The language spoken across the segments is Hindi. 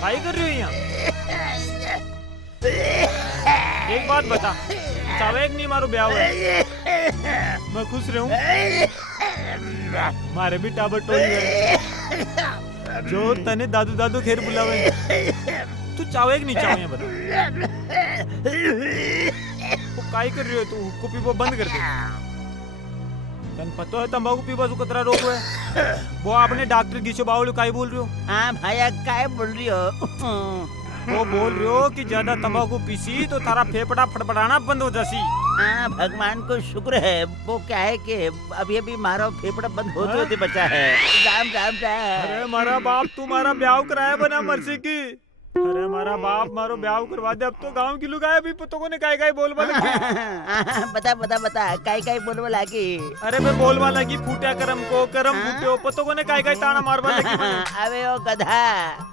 भाई कर रही हो यहाँ? एक बात बता, चावेक नहीं मारो ब्याह हुआ है। मैं खुश रहूं, मारे भी टाबर टोली है जो तने दादू दादू खेर बुलावे। तू चावेक नहीं चाहो यहाँ बता। वो काई कर रही हो तू? हुक्को पीपो बंद कर दे। तन पतो है तंबाकू पीबा सु कतरा रोग है। वो आपने डॉक्टर गिशो बावलू काई बोल रही हो? हाँ भैया काय बोल रही हो? वो बोल रहे हो कि ज्यादा तंबाकू पीसी तो तारा फेफड़ा फड़फड़ाना बंद हो जासी। हाँ भगवान को शुक्र है, वो क्या है कि अभी अभी मारो फेफड़ा बंद होते होते बचा है। राम राम राम। अरे मारा बाप तू मारा ब्याह कराया बना मरसी की। अरे मारा बाप मारो ब्याह करवा दे। अब तो गांव की लुगाई भी पुतों ने काय काय बोलवा लगी। बता बता बता काय काय बोलवा लगी। अरे मैं बोलवा लगी फूटा करम को करम फूटे पुतों ने काय काय ताना मारवा लगी। अबे ओ गधा,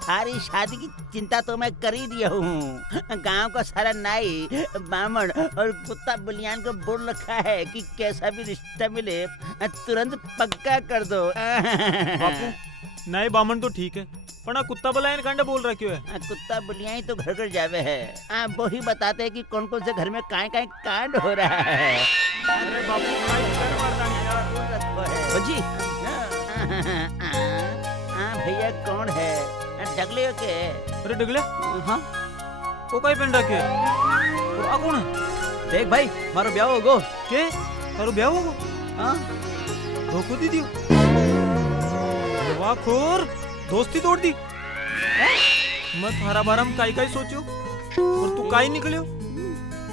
सारी शादी की चिंता तो मैं कर ही दिया हूँ। गांव का सारा नाई बामण और कुत्ता बलियान को बोल रखा है कि कैसा भी रिश्ता मिले तुरंत पक्का कर दो। बापू नाई बामण तो ठीक है, पर कुत्ता बलायन कांड बोल रहा क्यों है? कुत्ता बलिया ही तो घर घर जावे है। वो ही बताते हैं कि कौन कौन से घर में काय काय कांड हो रहा है। अरे बापू जी हाँ भैया कौन है? डगले के? अरे डगले हाँ वो काई पेन रखे और आ कौन है? देख भाई मारो ब्याह होगो के तारो ब्याह होगो? हाँ धोखो दी दियो वाह खोर दोस्ती तोड़ दी। मैं थारा बारम काई काई सोचो और तू काई निकलियो।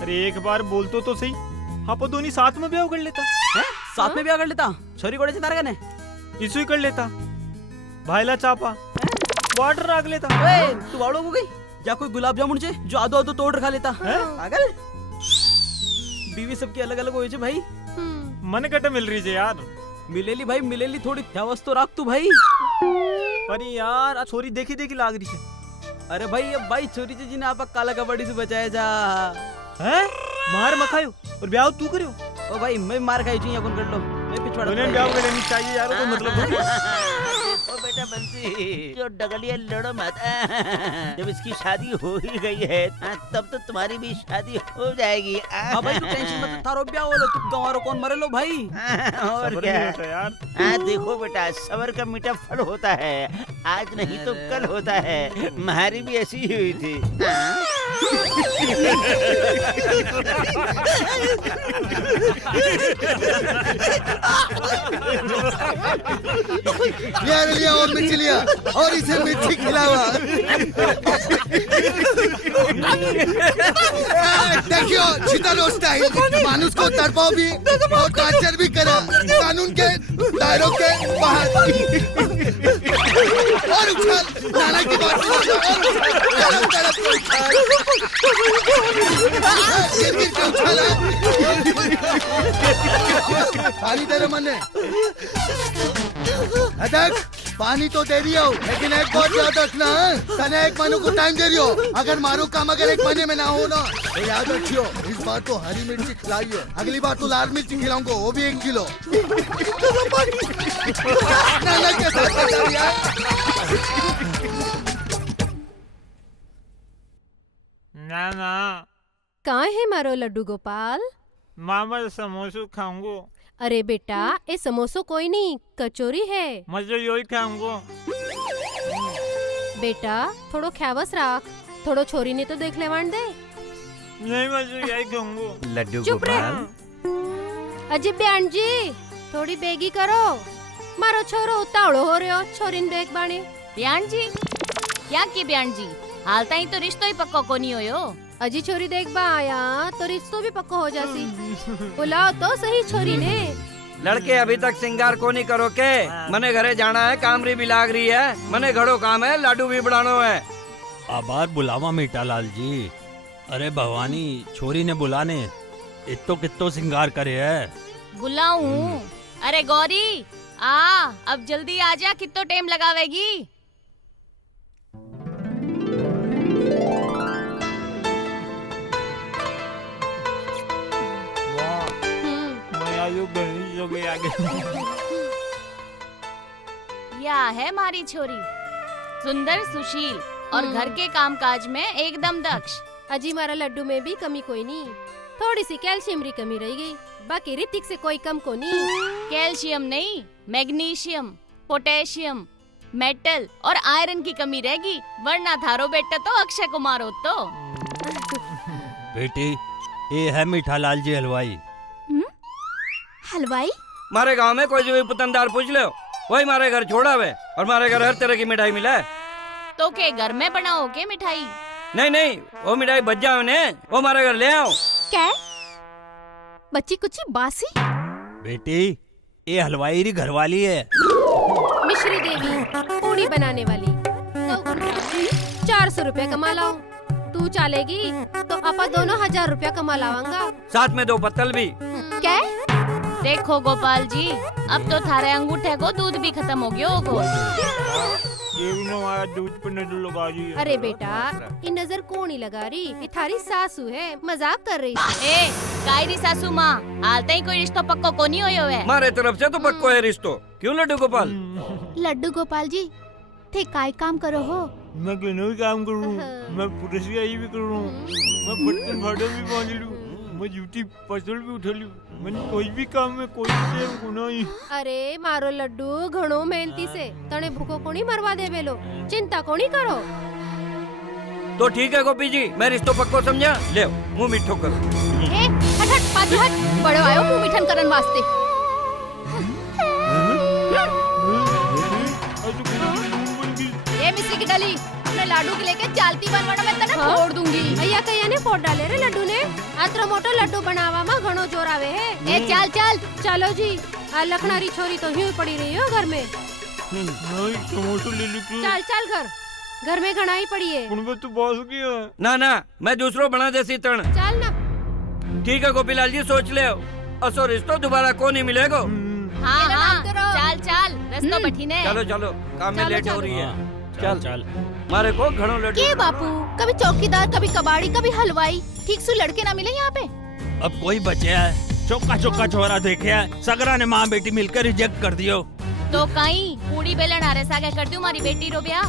अरे एक बार बोलतो तो सही, हाँ पर दोनों साथ में ब्याह कर लेता है? साथ में ब्याह कर लेता? छोरी कोड़े से तारा कने इसु ही कर लेता। भाईला चापा वाटर राग लेता। तू बावड़ो हो गई या कोई गुलाब जामुन छे जो आदो आदो तोड़ खा लेता है? पागल। बीवी सबकी अलग अलग होए छे भाई। मन कटे मिल रही है यार। मिलेली भाई मिलेली, थोड़ी ध्यावस तो राख तू भाई। पर यार आ छोरी देखी देखी लाग रही है। अरे भाई अब भाई छोरी से जिन्हें आपा काला कबड्डी से बचाया जा है मार मखायो और ब्याह तू करियो। ओ भाई मैं मार खाई चाहिए अपन कर लो, मैं पिछवाड़ा दोनों ब्याह कर लेनी चाहिए यार, तो मतलब ओ बेटा बंसी जो डगलिया लड़ो मत। जब इसकी शादी हो ही गई है तब तो तुम्हारी भी शादी हो जाएगी। हाँ भाई तू टेंशन मत, थारो ब्याह हो लो, तू गंवारो कौन मरे लो भाई। और क्या यार। देखो बेटा सबर का मीठा फल होता है, आज नहीं तो कल होता है। हमारी भी ऐसी ही हुई थी। लिया और मिर्ची लिया और इसे मिर्ची खिलावा। देखियो चितारो स्टाइल, मानुस को तड़पाओ भी और टॉर्चर भी करा, कानून के दायरों के बाहर। और उछाल नाना की बात गरम गरम उछाला। पानी तेरे मन ने देख पानी तो दे रही हो, लेकिन एक बात याद रखना, तने एक महीने को टाइम दे रही हो। अगर मारू काम अगर एक महीने में ना हो ना तो याद रखियो, इस बार तो हरी मिर्ची खिलाइयो, अगली बार तो लाल मिर्ची खिलाऊंगा, वो भी 1 किलो। नाना के साथ यार। ना कहाँ है मारो लड्डू गोपाल? मामा समोसू खाऊंगो। अरे बेटा ये समोसो कोई नहीं कचोरी है। मजे योई खाऊंगो। बेटा थोड़ो ख्यावस राख, थोड़ो छोरी ने तो देख लेवान दे। नहीं मजे यही खाऊंगो। लड्डू चुप रे। अजी ब्यान जी थोड़ी बेगी करो, मारो छोरो उतावड़ो हो रहे हो, छोरीन बेग बाणी। ब्यान जी क्या की ब्यान जी, हाल ताई तो रिश्तो ही पक्को को नहीं होयो। अजी छोरी देख बा आया तो रिश्तो भी पक्को हो जासी। बुलाओ तो सही छोरी ने। लड़के अभी तक सिंगार को नहीं करो के? मने घरे जाना है, कामरी भी लाग रही है, मने घड़ो काम है, लाडू भी बढ़ानो है। आबार बुलावा मीठा लाल जी। अरे भवानी छोरी ने बुलाने इतो कितो सिंगार करे है। बुलाऊं? अरे गौरी आ अब जल्दी आजा, कितो टाइम लगावेगी। या है हमारी छोरी, सुंदर सुशील, और घर के कामकाज में एकदम दक्ष। अजी मारा लड्डू में भी कमी कोई नहीं, थोड़ी सी कैल्शियम री कमी रह गई, बाकी ऋतिक से कोई कम को नहीं। कैल्शियम नहीं, मैग्नीशियम, पोटेशियम, मेटल और आयरन की कमी रहेगी, वरना थारो बेटा तो अक्षय कुमार हो तो। बेटी ये है मीठा लाल जी हलवाई। हलवाई? मारे गांव में कोई भी पतंदार पूछ लो, वही मारे घर छोड़ा हुए और मारे घर हर तरह की मिठाई मिला है। तो के घर में बनाओ के मिठाई? नहीं, वो मिठाई बच जाओ ने, वो मारे घर ले आओ। क्या? बच्ची कुछ बासी? बेटी ये हलवाई री घरवाली है। मिश्री देवी पूड़ी बनाने वाली। 400 रुपए कमा लाओ, तू चलेगी तो अपा दोनों 1000 रुपया कमा लावांगा। साथ में 2 पत्तल भी। क्या? देखो गोपाल जी, अब तो थारे अंगूठे को दूध भी खत्म हो गया होगा। ये भी हमारा दूध पर नजर लगा रही है। अरे बेटा, ये नजर कौन ही लगा रही, ये थारी सासू है, मजाक कर रही है। ए, कायरी सासू माँ, हालते ही कोई रिश्तो पक्को को नहीं होयो है। मारे तरफ से तो पक्को है रिश्तो। क्यों लड्डू गोपाल? लड्डू गोपाल जी, थे काय काम करो हो? मैं क्यों काम करूँ, मैं पुलिसियाई भी करूँ, मैं बर्तन भाड़ा भी बांध लूँ, मैं जूती फसल भी उठा लूँ, मैंने कोई भी काम में कोई टेम को नहीं। अरे मारो लड्डू घणो मेहनती से, तने भूखो कोनी मरवा दे बेलो, चिंता कोनी करो। तो ठीक है गोपी जी, मैं रिश्तो पक्को समझा। ले मुंह मिठो करो। ए, हट हट पाछू हट, बड़ो आयो मुंह मिठन करन वास्ते। ये मिस्री की डली अपने लाडू के लेके चालती बनवाना मैं तने फोड़ दूंगी। भैया कया ने फोड़ डाले रे लड्डू ने, आतरो मोटो लड्डू बनावा मा घणो जोर आवे है। ए चल चल चलो जी, आ लखनारी छोरी तो यूं ही पड़ी रही हो घर में। नहीं समोसा ले ली। चल चल घर में घना ही पड़ी है। उनमें तो बास गया। ना मैं दूसरों बना देसी तण। चल ना। ठीक है गोपीलाल जी, सोच ले, असो रिश्तो दोबारा को नहीं मिलेगा। हाँ, चल चल रस्तो बैठीने। चलो काम में लेट हो रही है। चल मारे को घणो लड्डू। के बापू, कभी चौकीदार, कभी कबाड़ी, कभी हलवाई, ठीक से लड़के ना मिले यहाँ पे। अब कोई बचे है चौका छोरा देखे है, सगरा ने माँ बेटी मिलकर रिजेक्ट कर दियो। तो कहीं पूरी बेलन आरे सागे कर दूं मारी बेटी रो ब्याह।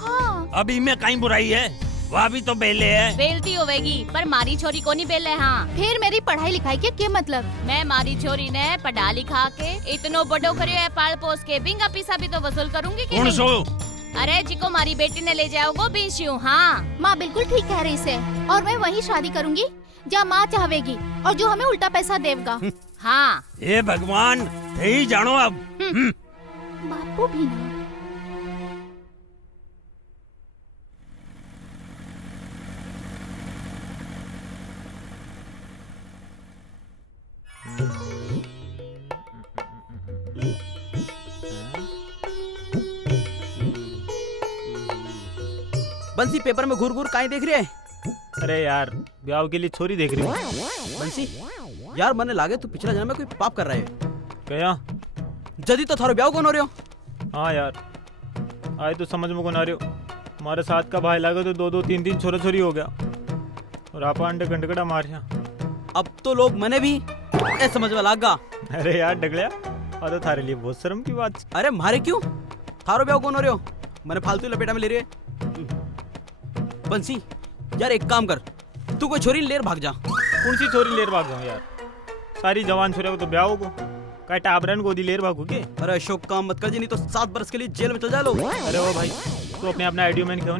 हाँ, अभी में कहीं बुराई है, वहाँ भी तो बेले है। बेलती होवेगी पर मारी छोरी को नहीं बेले। हाँ, फिर मेरी पढ़ाई लिखाई के क्या मतलब? मैं मारी छोरी ने पढ़ा लिखा के इतनो बड़ो करियो है, पाल पोस के बिंगा पीसा भी तो वसूल करूंगी कि नहीं? अरे जिको मारी बेटी ने ले जाओगो बीसियो। हाँ माँ बिल्कुल ठीक कह रही से, और मैं वही शादी करूंगी जहाँ माँ चाहेगी और जो हमें उल्टा पैसा देगा। हाँ हे भगवान, थे ही जानो अब। बापू भी ना। बंसी पेपर में घूर काहे देख रहे है? अरे यार, ब्याह के लिए छोरी देख रही हूँ। बंसी यार, मने लागे तू पिछला जन्म में कोई पाप कर रहा है क्या? जदी तो थारो ब्याह कौन हो रहे हो? हाँ यार, आए तो समझ में कौन आ रहे हो। हमारे साथ का भाई लागे तो 2-2 3-3 छोरा छोरी हो गया और आपा अंडे गंडगड़ा मारिया। अब तो लोग मने भी ए समझ में लागा। अरे यार डगलिया, और तो थारे लिए बहुत शर्म की बात। अरे मारे क्यों? थारो ब्याह कौन हो रहे हो? मैंने फालतू लपेटा में ले रही है। बंसी यार एक काम कर, तू कोई छोरी लेर भाग जा। कौन सी छोरी लेर भाग जाऊँ यार? सारी जवान छोरे को तो ब्याह को काय टाबरन गोदी लेर भागू के? अरे अशोक काम मत कर जी, नहीं तो 7 बरस के लिए जेल में चल जा लो। अरे ओ भाई, तू अपने अपना आइडियो मैन क्यों?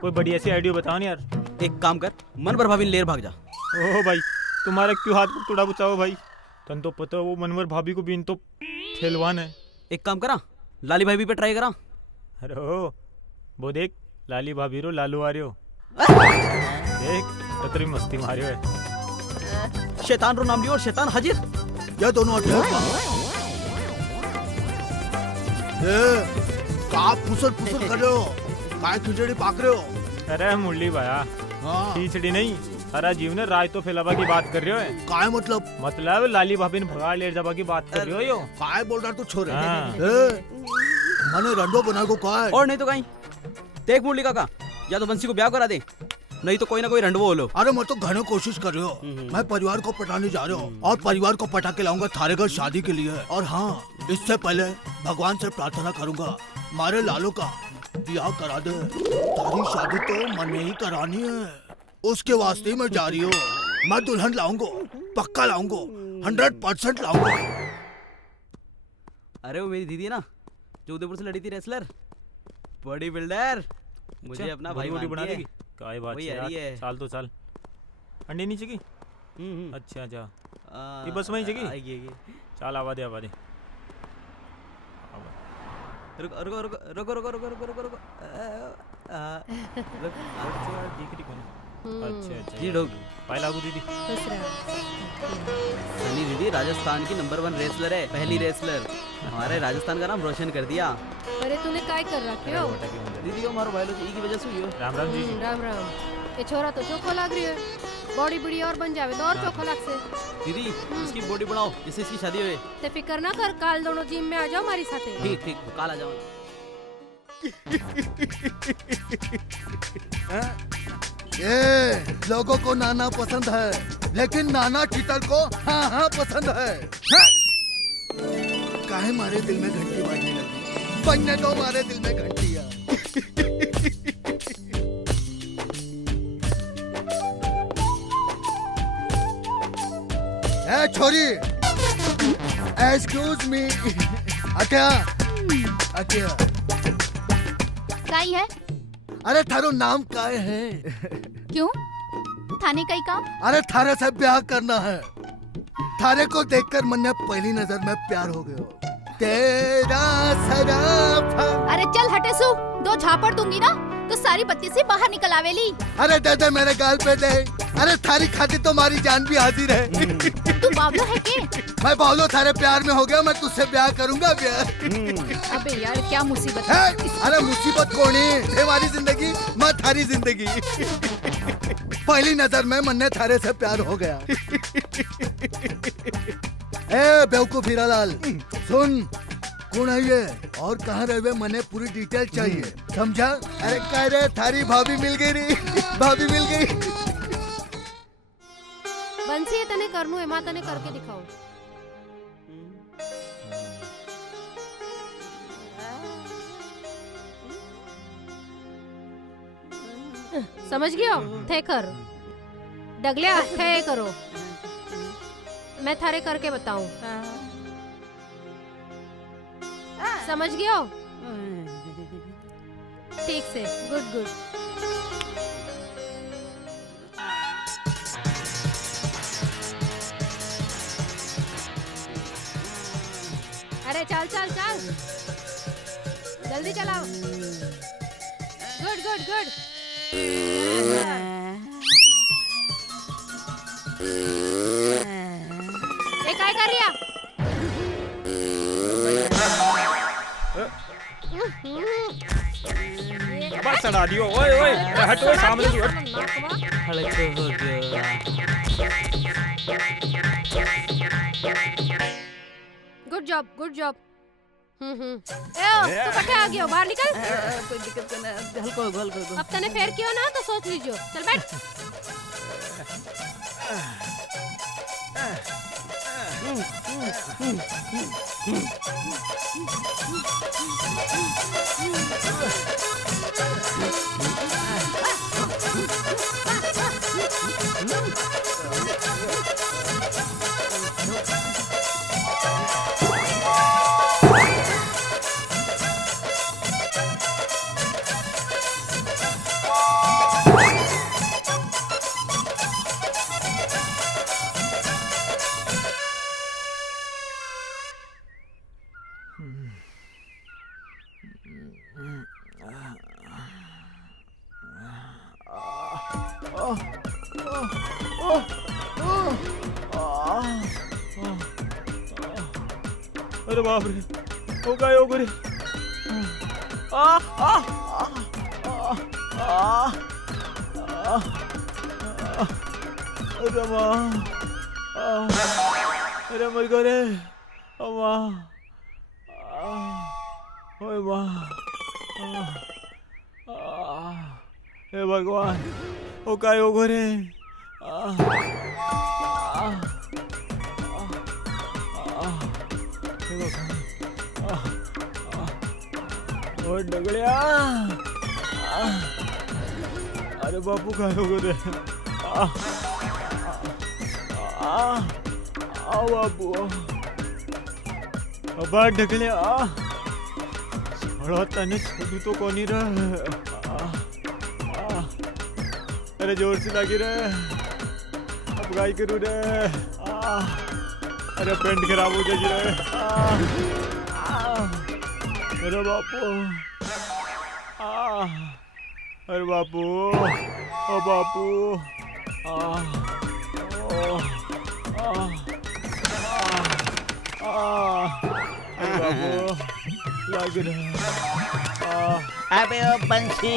कोई बढ़िया सी आइडियो बताओ ना यार। एक काम कर, मन पर भाभी लेर भाग जा। ओह भाई, तुम्हारा क्यों हाथ को टुड़ा बुचाओ भाई? तन तो पता वो मनवर भाभी को भी इन तो ठेलवान है। एक काम करा, लाली भाभी पे ट्राई करा। अरे ओ, वो देख लाली भाभी रो लालू आ रहे हो। देख कतरी मस्ती मारियो है। शैतान रो नाम लियो और शैतान हाजिर। ये दोनों का फुसर कर रहे हो? काय खिचड़ी पाक रहे हो? अरे मुरली भाया, हाँ। खिचड़ी नहीं, सारा जीव ने राज तो फैलावा की बात कर रहे हो है। काय मतलब लाली भाभी ने भगा ले जावा की बात कर रहे हो यो। काय बोल रहा तू छोरे? हाँ। मैंने रंडो बना को काय? और नहीं तो कहीं देख मुरली काका, या तो बंसी को ब्याह करा दे, नहीं तो कोई ना कोई रंडवो हो लो। अरे मैं तो घने कोशिश कर रहे हो। मैं परिवार को पटाने जा रहा हूँ और परिवार को पटा के लाऊंगा थारे घर शादी के लिए। और हाँ, इससे पहले भगवान से प्रार्थना करूंगा मारे लालू का ब्याह करा दे। तारी शादी तो मन्ने ही करानी है, उसके वास्ते मैं जा रही हूँ। मैं दुल्हन लाऊंगा, पक्का लाऊंगा, 100% लाऊंगा। अरे वो मेरी दीदी है ना, जो उदयपुर से लड़ी थी रेसलर, बॉडी बिल्डर, मुझे अपना भाई बॉडी बना मानती है। देगी। काय बात वही है आ रही यार, है। चाल तो चाल। अंडे नीचे की। अच्छा अच्छा, ये बस में ही जगी? आएगी आएगी। चाल आवा दे आवा दे। रुको रुको रुको रुको रुको रुको रुको रुको रुको दिख रही कौन? अच्छा अच्छा जी डॉग। पाए लागू दीदी। खुश रहो। सनी दीदी राजस्थान की नंबर 1 रेसलर है, पहली रेसलर। हमारे राजस्थान का नाम रोशन कर दिया। अरे तूने काय कर रखे हो? दीदी को हमारा बायोलॉजी की वजह से हुई हो। राम राम जी। राम राम। ये छोरा तो चोखो लाग रही है, बॉडी बड़ी और बन जावे तो और चोखो लाग से। दीदी इसकी बॉडी बढ़ाओ जिससे इसकी शादी होए। ते फिकर ना कर, काल दोनों जिम में आ जाओ हमारी साथे। ठीक ठीक, काल आ जाओ। ये लोगों को नाना पसंद है, लेकिन नाना चीटर को हाँ हाँ पसंद है। हाँ? काहे मारे दिल में घंटी बाजने लगी, बजने दो मारे दिल में घंटियां। ए छोरी, एक्सक्यूज मी, अक्या अक्या। काई है? अरे थारो नाम काय है? क्यों? थाने काई का? अरे थारे से ब्याह करना है। थारे को देखकर मन में पहली नजर में प्यार हो गया। तेरा सराफा। अरे चल हटे सु, 2 झापड़ दूंगी ना तो सारी बत्ती से बाहर निकल आवेली। अरे दे दे मेरे गाल पे दे। अरे थारी खातिर तो हमारी जान भी हाजिर है। तू बावलो है के? मैं बावलो थारे प्यार में हो गया, मैं तुझसे ब्याह करूंगा ब्याह। अबे यार क्या मुसीबत है? अरे मुसीबत कौन है? हमारी जिंदगी, मैं थारी जिंदगी। पहली नजर में मन ने थारे से प्यार हो गया। ए बेवकूफ हीरालाल, सुन, कौन है ये और कहाँ रहे? मने पूरी डिटेल चाहिए, समझा? अरे कह रहे थारी भाभी मिल गई री, भाभी मिल गई। बंसी तने करनू है, मां तने करके दिखाओ। समझ गयो? थे कर डगलिया, थे करो, मैं थारे करके बताऊं। समझ गयो? ठीक से, गुड गुड। अरे चल चल चल, जल्दी चलाओ। Good good good. ये काय कर रिया? अब सड़ा दियो। ओए ओए हट, ओए सामने तू हट। Good job good job. तू कटे आ गयो, बाहर निकल। कोई दिक्कत नहीं है, हल्को हल्को। अब तने फेर कियो ना तो सोच लीजियो। चल बैठ। अरे बाप रे, हो गए हो गए। अरे माँ, अरे मर गए रे माँ, ओए माँ, हे भगवान, हो गए हो गए। और डगड़िया अरे बापू काय हो रे आ बापू अबा ढकलिया सळा तने छोडू तो कोणी रे अरे जोर से लगी रे अब काय करू रे अरे पेंट खराब हो जाएगी रे अरे बापू अरे बापू ओ बापू अरे बापू लग रहा अबे ओ बंसी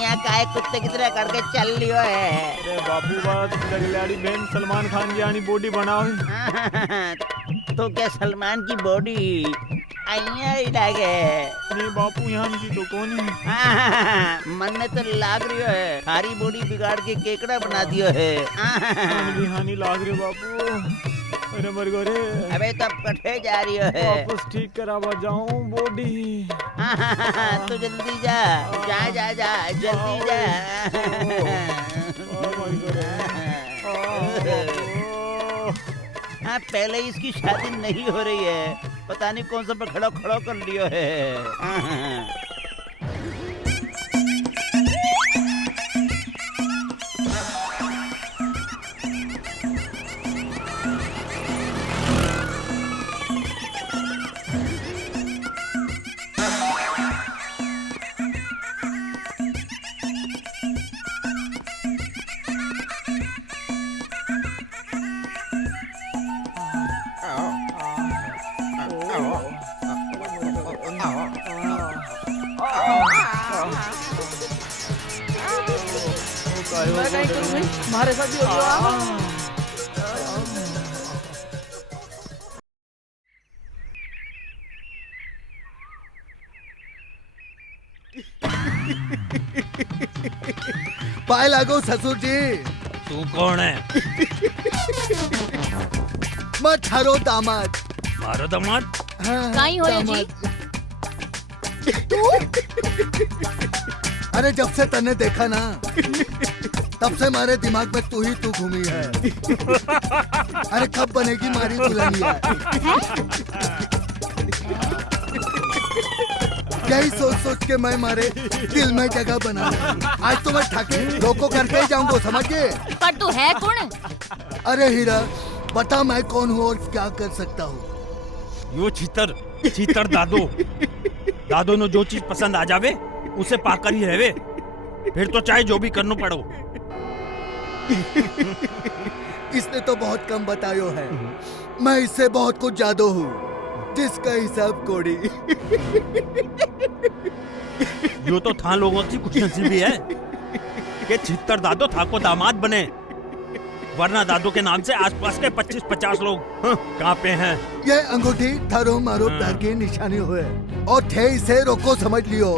यहाँ काय कुत्ते की तरह करके चल लियो है। अरे बापू बात लगलाड़ी बहन सलमान खान की आनी बॉडी बनाओ तो क्या सलमान की बॉडी अइया ही लागे नहीं बापू यहाँ की तो कौन है मन ने तो लाग रियो है सारी बॉडी बिगाड़ के केकड़ा बना दियो है। भी हानि लाग रही बापू अरे मर गो रे अबे तब कठे जा रियो है वापस ठीक करावा जाऊं बॉडी तो जल्दी जा जा जा जा जल्दी जा। मर गो रे हाँ पहले इसकी शादी नहीं हो रही है पता नहीं कौन सा पे खड़ो खड़ो कर लियो है। मैं कहीं करूँ भाई हमारे साथ भी हो गया। पाए लागो ससुर जी। तू कौन है? मैं थारो दामाद। मारो दामाद? हाँ, काई हो जी? अरे जब से तने देखा ना तब से मारे दिमाग में तू ही तू घूमी है। अरे कब बनेगी मारी दुल्हनिया? यही सोच सोच के मैं मारे दिल में जगह बना आज तो मैं ठाके रोको करके ही जाऊंगा समझ गए? पर तू है कौन? अरे हीरा बता मैं कौन हूँ और क्या कर सकता हूँ? यो चीतर चीतर दादो दादो ने जो चीज पसंद आ जावे उसे पाकर ही रहवे फिर तो चाहे जो भी करना पड़ो। इसने तो बहुत कम बतायो है मैं इससे बहुत कुछ ज्यादा हूँ जिसका हिसाब कोड़ी। यो तो था लोगों की कुछ नसीबी है कि छितर दादो था को दामाद बने वरना दादो के नाम से आसपास के 25-50 लोग कहाँ पे हैं। ये अंगूठी थारो मारो पैर की निशानी हुए और थे इसे रोको समझ लियो।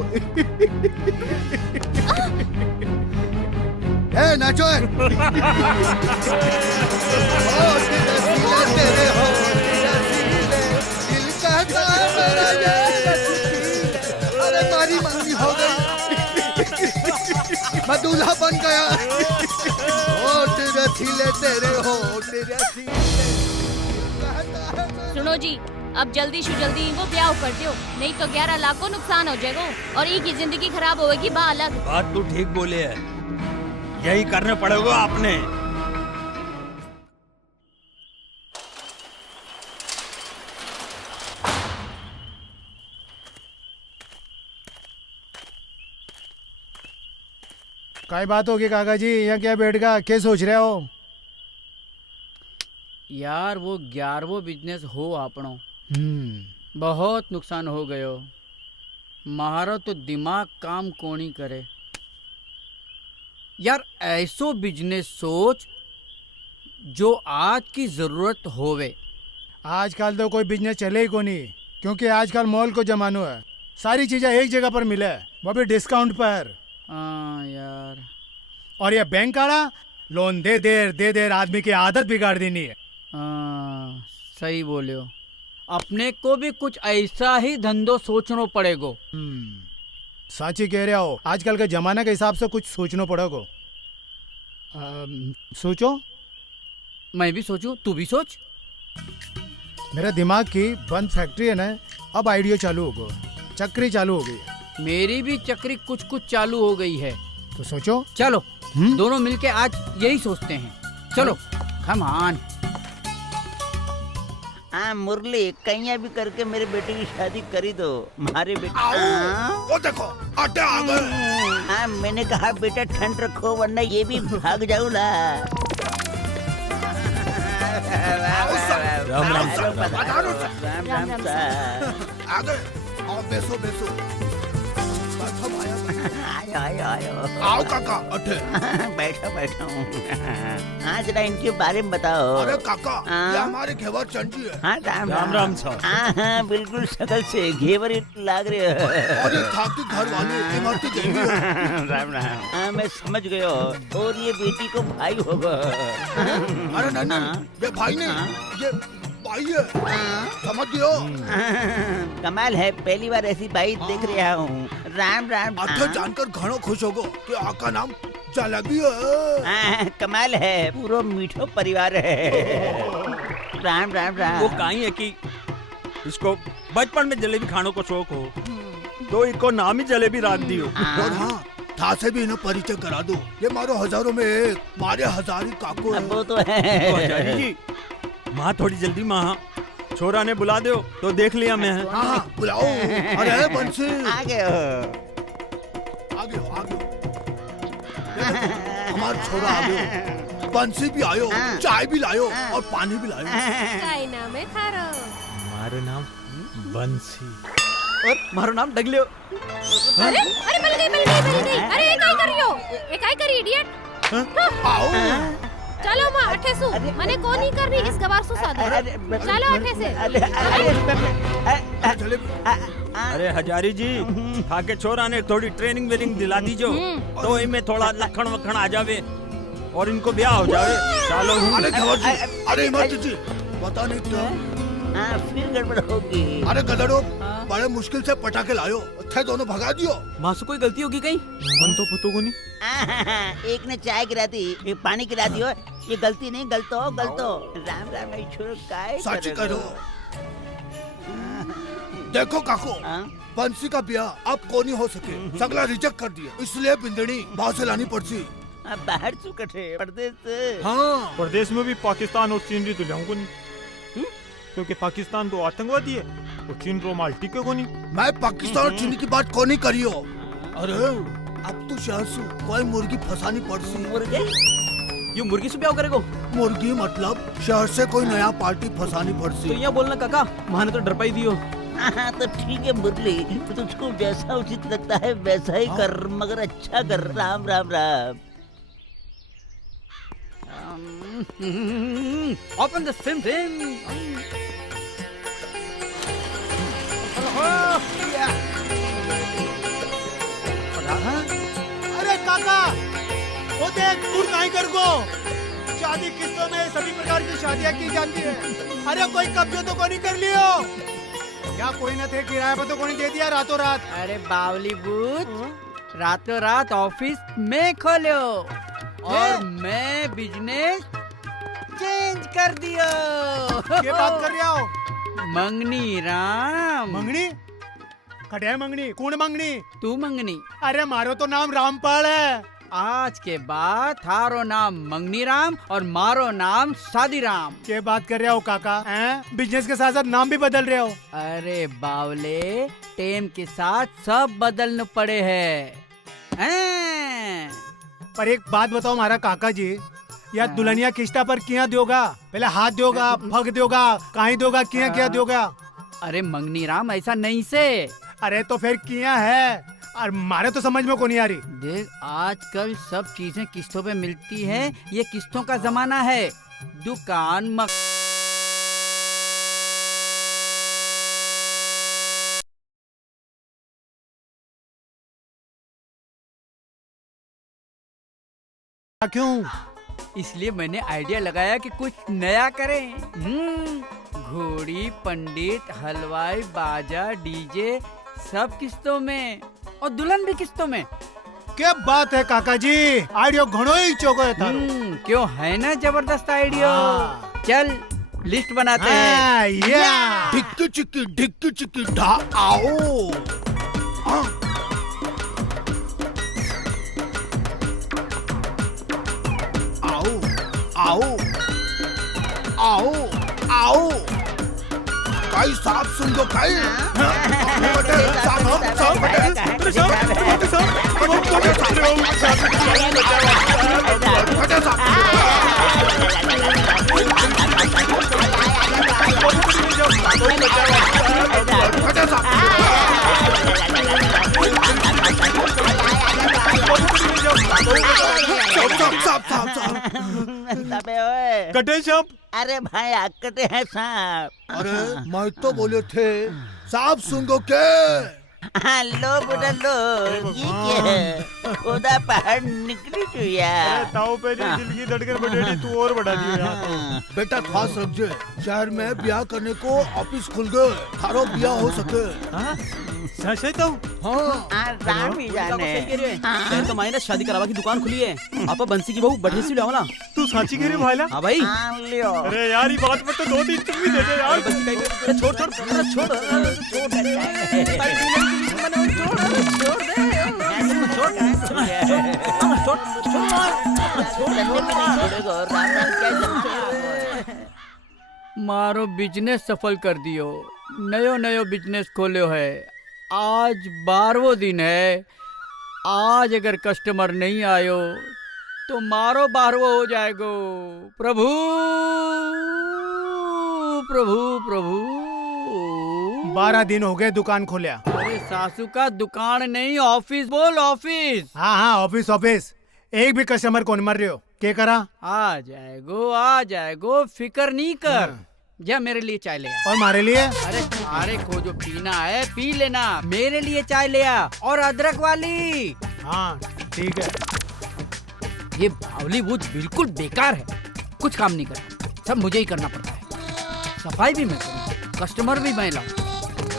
ए नाचो तेरे हो दिल का अरे मारी मंगी हो गई मैं दूल्हा बन गया। ओ तेरे रसीले तेरे हो तेरे सुनो जी अब जल्दी से जल्दी इनको ब्याह कर दियो नहीं तो 11 लाख को नुकसान हो जाएगा और ई की जिंदगी खराब होगी बा अलग। बात तू ठीक बोले है यही करने पड़ेगा आपने। काय बात होगी काका जी यहाँ क्या बैठ गया क्या सोच रहे हो? यार वो 11वां बिजनेस हो आपनो बहुत नुकसान हो गयो महारो तो दिमाग काम कोनी करे। यार ऐसो बिजनेस सोच जो आज की जरूरत होवे। आजकल तो कोई बिजनेस चले ही को नहीं क्योंकि आजकल मॉल को जमानो है सारी चीजें एक जगह पर मिले वो भी डिस्काउंट पर। हाँ यार और ये बैंक वाला लोन दे देर आदमी की आदत बिगाड़ देनी है। हाँ सही बोले हो अपने को भी कुछ ऐसा ही धंधो सोचना पड़ेगो साची कह रहा हो, आजकल के जमाना के हिसाब से कुछ सोचना पड़ेगा। सोचो। मैं भी सोचूं, तू भी सोच। मेरा दिमाग की बंद फैक्ट्री है ना, अब आइडिया चालू होगा, चक्री चालू हो गई। मेरी भी चक्री कुछ कुछ चालू हो गई है। तो सोचो। चलो दोनों मिलके आज यही सोचते हैं। चलो कम ऑन। हाँ मुरली, कहीं भी करके मेरे बेटे की शादी करी दो। हमारे बेटे वो देखो आटे आ गए। हाँ मैंने कहा बेटा ठंड रखो वरना ये भी भाग जाऊला। राम राम राम राम सा। आ गए। आओ बेसो बेसो। आयो आयो आओ काका अठे। बैठो बैठो। हाँ जरा इनके बारे में बताओ। अरे काका ये हमारे घेवर चंडी है। हाँ राम राम राम साहब। हाँ हाँ बिल्कुल शकल से घेवर लाग रहे हो। और ये थाकी घर वाले इमरती देवी है। राम राम। हाँ मैं समझ गया। और ये बेटी को भाई होगा। अरे नहीं ये भाई नहीं, ये भाई है। समझ गयो। कमाल है, पहली बार ऐसी बाई देख रहा हूँ। राम राम। अठे जानकर घणो खुश होगो कि आका नाम जलेबी है। कमाल है, पूरा मीठो परिवार है। राम राम राम। वो कहीं है कि इसको बचपन में जलेबी खाने को शौक हो, तो इनको नाम ही जलेबी रख दियो। और हाँ था से भी इन्हें परिचय करा दो। ये मारो हजारों में एक, मारे हजारी काको है। वो तो है। तो हजारी जी, माँ थोड़ी जल्दी माँ छोरा ने बुला दो तो देख लिया मैं। हाँ बुलाओ। अरे बंसी आ गए हो। आ गयो आ गयो। हमारा छोरा आ गयो, बंसी भी आयो, चाय भी लायो और पानी भी लायो। काय नाम है थारो? मारो नाम बंसी। और मारो नाम डगलियो। अरे अरे मिल गई मिल गई मिल गई। अरे ये काय कर रही हो? ये काय करी इडियट? आओ। चलो माँ अठे सु। मने को नहीं कर रही इस गवार सु साधु। चलो अठे से। अरे हजारी जी, थाके छोरा ने थोड़ी ट्रेनिंग वेनिंग दिला दीजो तो इनमें थोड़ा लखन वखन आ जावे और इनको ब्याह हो जावे। चलो अरे घेवर जी, अरे इमरती जी पता नहीं तो। हाँ फिर गड़बड़ होगी। अरे गधड़ो, बड़े मुश्किल से पटाखे लायो, थे दोनों भगा दियो। माँ से कोई गलती होगी कहीं? मन तो पतो को नहीं। एक ने चाय गिरा दी, एक पानी गिरा दियो। ये गलती नहीं, गलतो गलतो। राम राम नहीं छोड़ो काय साची करो। देखो काको, बंसी का ब्याह अब को नहीं हो सके, सगला रिजेक्ट कर दिया, इसलिए बिंदनी बाहर से लानी पड़ती। बाहर चुकटे परदेश से। हाँ प्रदेश में भी पाकिस्तान और चीन री तो लाऊंगा नहीं, क्योंकि पाकिस्तान तो आतंकवादी है और चीन तो माल टिके को नहीं। मैं पाकिस्तान और चीन की बात को नहीं करियो। अरे अब तो शहर से कोई मुर्गी फंसानी पड़ती। ये मुर्गी से ब्याह करेगो? मुर्गी मतलब शहर से कोई नया पार्टी फंसानी तो पड़ती। यहाँ बोलना काका, माँ ने तो डर पाई दियो। हाँ तो ठीक है मुरली, तुझको जैसा उचित लगता है वैसा ही कर, मगर अच्छा कर। Ram Ram Ram. Open the SIM SIM. अरे काका, वो देख दूर कहीं कर को। शादी किस्तों में सभी प्रकार की शादियाँ की जाती है। अरे कोई कब्जे तो कोई नहीं कर लियो या कोई न थे किराए पर तो कोई दे दिया रातों रात। अरे बावली बूथ, रातों रात ऑफिस में खोलो और मैं बिजनेस चेंज कर दियो। ये बात कर रहा हो? मंगनी राम। मंगनी? कटे मंगनी? कौन मंगनी? तू मंगनी। अरे मारो तो नाम रामपाल है। आज के बाद थारो नाम मंगनी राम और मारो नाम शादी राम। क्या बात कर रहे हो काका? बिजनेस के साथ साथ नाम भी बदल रहे हो? अरे बावले, टेम के साथ सब बदलने पड़े हैं। पर एक बात बताओ हमारा काका जी, या दुल्हनिया किस्ता पर किया दोगा? पहले हाथ दोगा, फग दोगा, कहीं दोगा, किया क्या दोगा? अरे मंगनी राम ऐसा नहीं से। अरे तो फिर किया है और मारे तो समझ में को नहीं आ रही। देख आजकल सब चीजें किस्तों पे मिलती है, ये किस्तों का जमाना है। दुकान क्यों? इसलिए मैंने आइडिया लगाया कि कुछ नया करें। घोड़ी, पंडित, हलवाई, बाजा, डीजे सब किस्तों में। और दुल्हन भी किस्तों में। क्या बात है काका जी, आइडियो घणो ही चोको है थारो। क्यों, है ना जबरदस्त आइडिया। हाँ। चल लिस्ट बनाते हैं। हाँ, या। ढिक्की चिक्की ढा आओ। हाँ। आओ आओ आओ आओ। काई साफ सुन लो काई। कटे सांप। अरे भाई आकटे हैं सांप। अरे मैं तो बोले थे साफ सुन लो के। लो बुढ़ा लो, ये क्या है? खुदा पहाड़ निकली तू यार। ताऊ पे दिल की धड़कन बढ़ेगी, तू और बढ़ा दी यार। बेटा खास रखिए, शहर में ब्याह करने को ऑफिस खुल गए, थारो ब्याह हो सके। सच है ताऊ? हाँ राम ही जाने। शहर तो मायने शादी करावा की दुकान खुली है। आपा बंसी की बहू बढ़िया सी लाओ ना। तू साची कह रहे भाईला? हाँ भाई। लियो। अरे यार ये बात पर तो 2-3 चुम्मी दे दे यार। बंसी का छोड़ छोड़ छोड़ मारो बिजनेस सफल कर दियो, नयो नयो बिजनेस खोलो है। आज 12वां दिन है, आज अगर कस्टमर नहीं आयो तो मारो 12वां हो जाएगो। प्रभु प्रभु प्रभु। 12 दिन हो गए दुकान खोलिया। अरे सासू का दुकान नहीं, ऑफिस बोल, ऑफिस। हाँ ऑफिस ऑफिस। एक भी कस्टमर कौन मर रहे हो? क्या करा? आ जाएगो, फिकर नहीं कर। जा मेरे लिए चाय ले आ। और हमारे लिए? अरे सारे को जो पीना है पी लेना, मेरे लिए चाय ले आ, और अदरक वाली। हाँ ठीक है। ये बॉलीवुड बिल्कुल बेकार है, कुछ काम नहीं करता, सब मुझे ही करना पड़ता है। सफाई भी मैं करूँ, कस्टमर भी मैं लाऊं।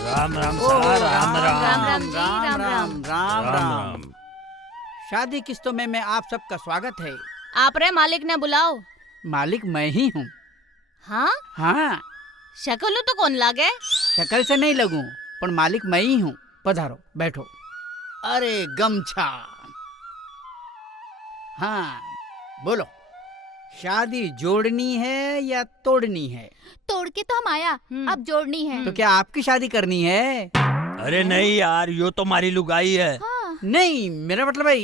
राम राम ओ, सर, राम राम राम जी, राम राम राम राम राम। शादी किस्तों में आप सबका स्वागत है। आप रे मालिक ने बुलाओ। मालिक मैं ही हूँ। हाँ, हाँ, शक्ल तो कौन लागे? शक्ल से नहीं लगूं, पर मालिक मैं ही हूँ। पधारो, बैठो। अरे गमछा। हाँ बोलो, शादी जोड़नी है या तोड़नी है? तोड़ के तो हम आया, अब जोड़नी है। तो क्या आपकी शादी करनी है? अरे नहीं यार, यो तो हमारी लुगाई है। नहीं, मेरा मतलब है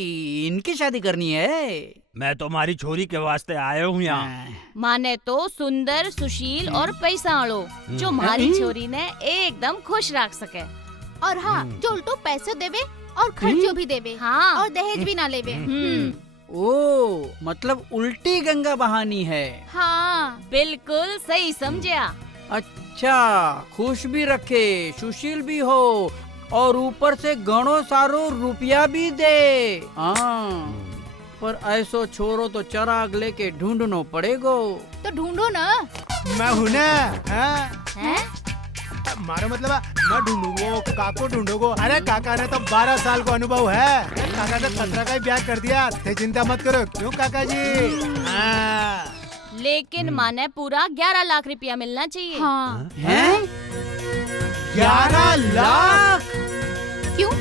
इनकी शादी करनी है। मैं तो हमारी छोरी के वास्ते आया हूँ यहाँ। माने तो सुंदर, सुशील और पैसा वालो, जो हमारी छोरी ने एकदम खुश रख सके। और हाँ, जो उल्टो पैसे देवे और खर्चो भी देवे। हाँ। और दहेज भी ना लेवे। ओ, मतलब उल्टी गंगा बहानी है। हाँ बिल्कुल सही समझा। अच्छा, खुश भी रखे, सुशील भी हो, और ऊपर से घणो सारो रुपया भी दे। हाँ, पर ऐसो छोरो तो चराग लेके ढूंढनो पड़ेगो। तो ढूंढो ना। मैं हूँ ना। हाँ? हैं? मारो मतलब मैं ढूंढूंगो, काको ढूंढोगो। अरे काका ने तो 12 साल को अनुभव है। काका ने 15 का ही ब्याह कर दिया, ते चिंता मत करो। क्यों काका जी? हाँ। लेकिन माने पूरा 11 लाख रुपया मिलना चाहिए। हाँ। हैं? 11 लाख? क्यों,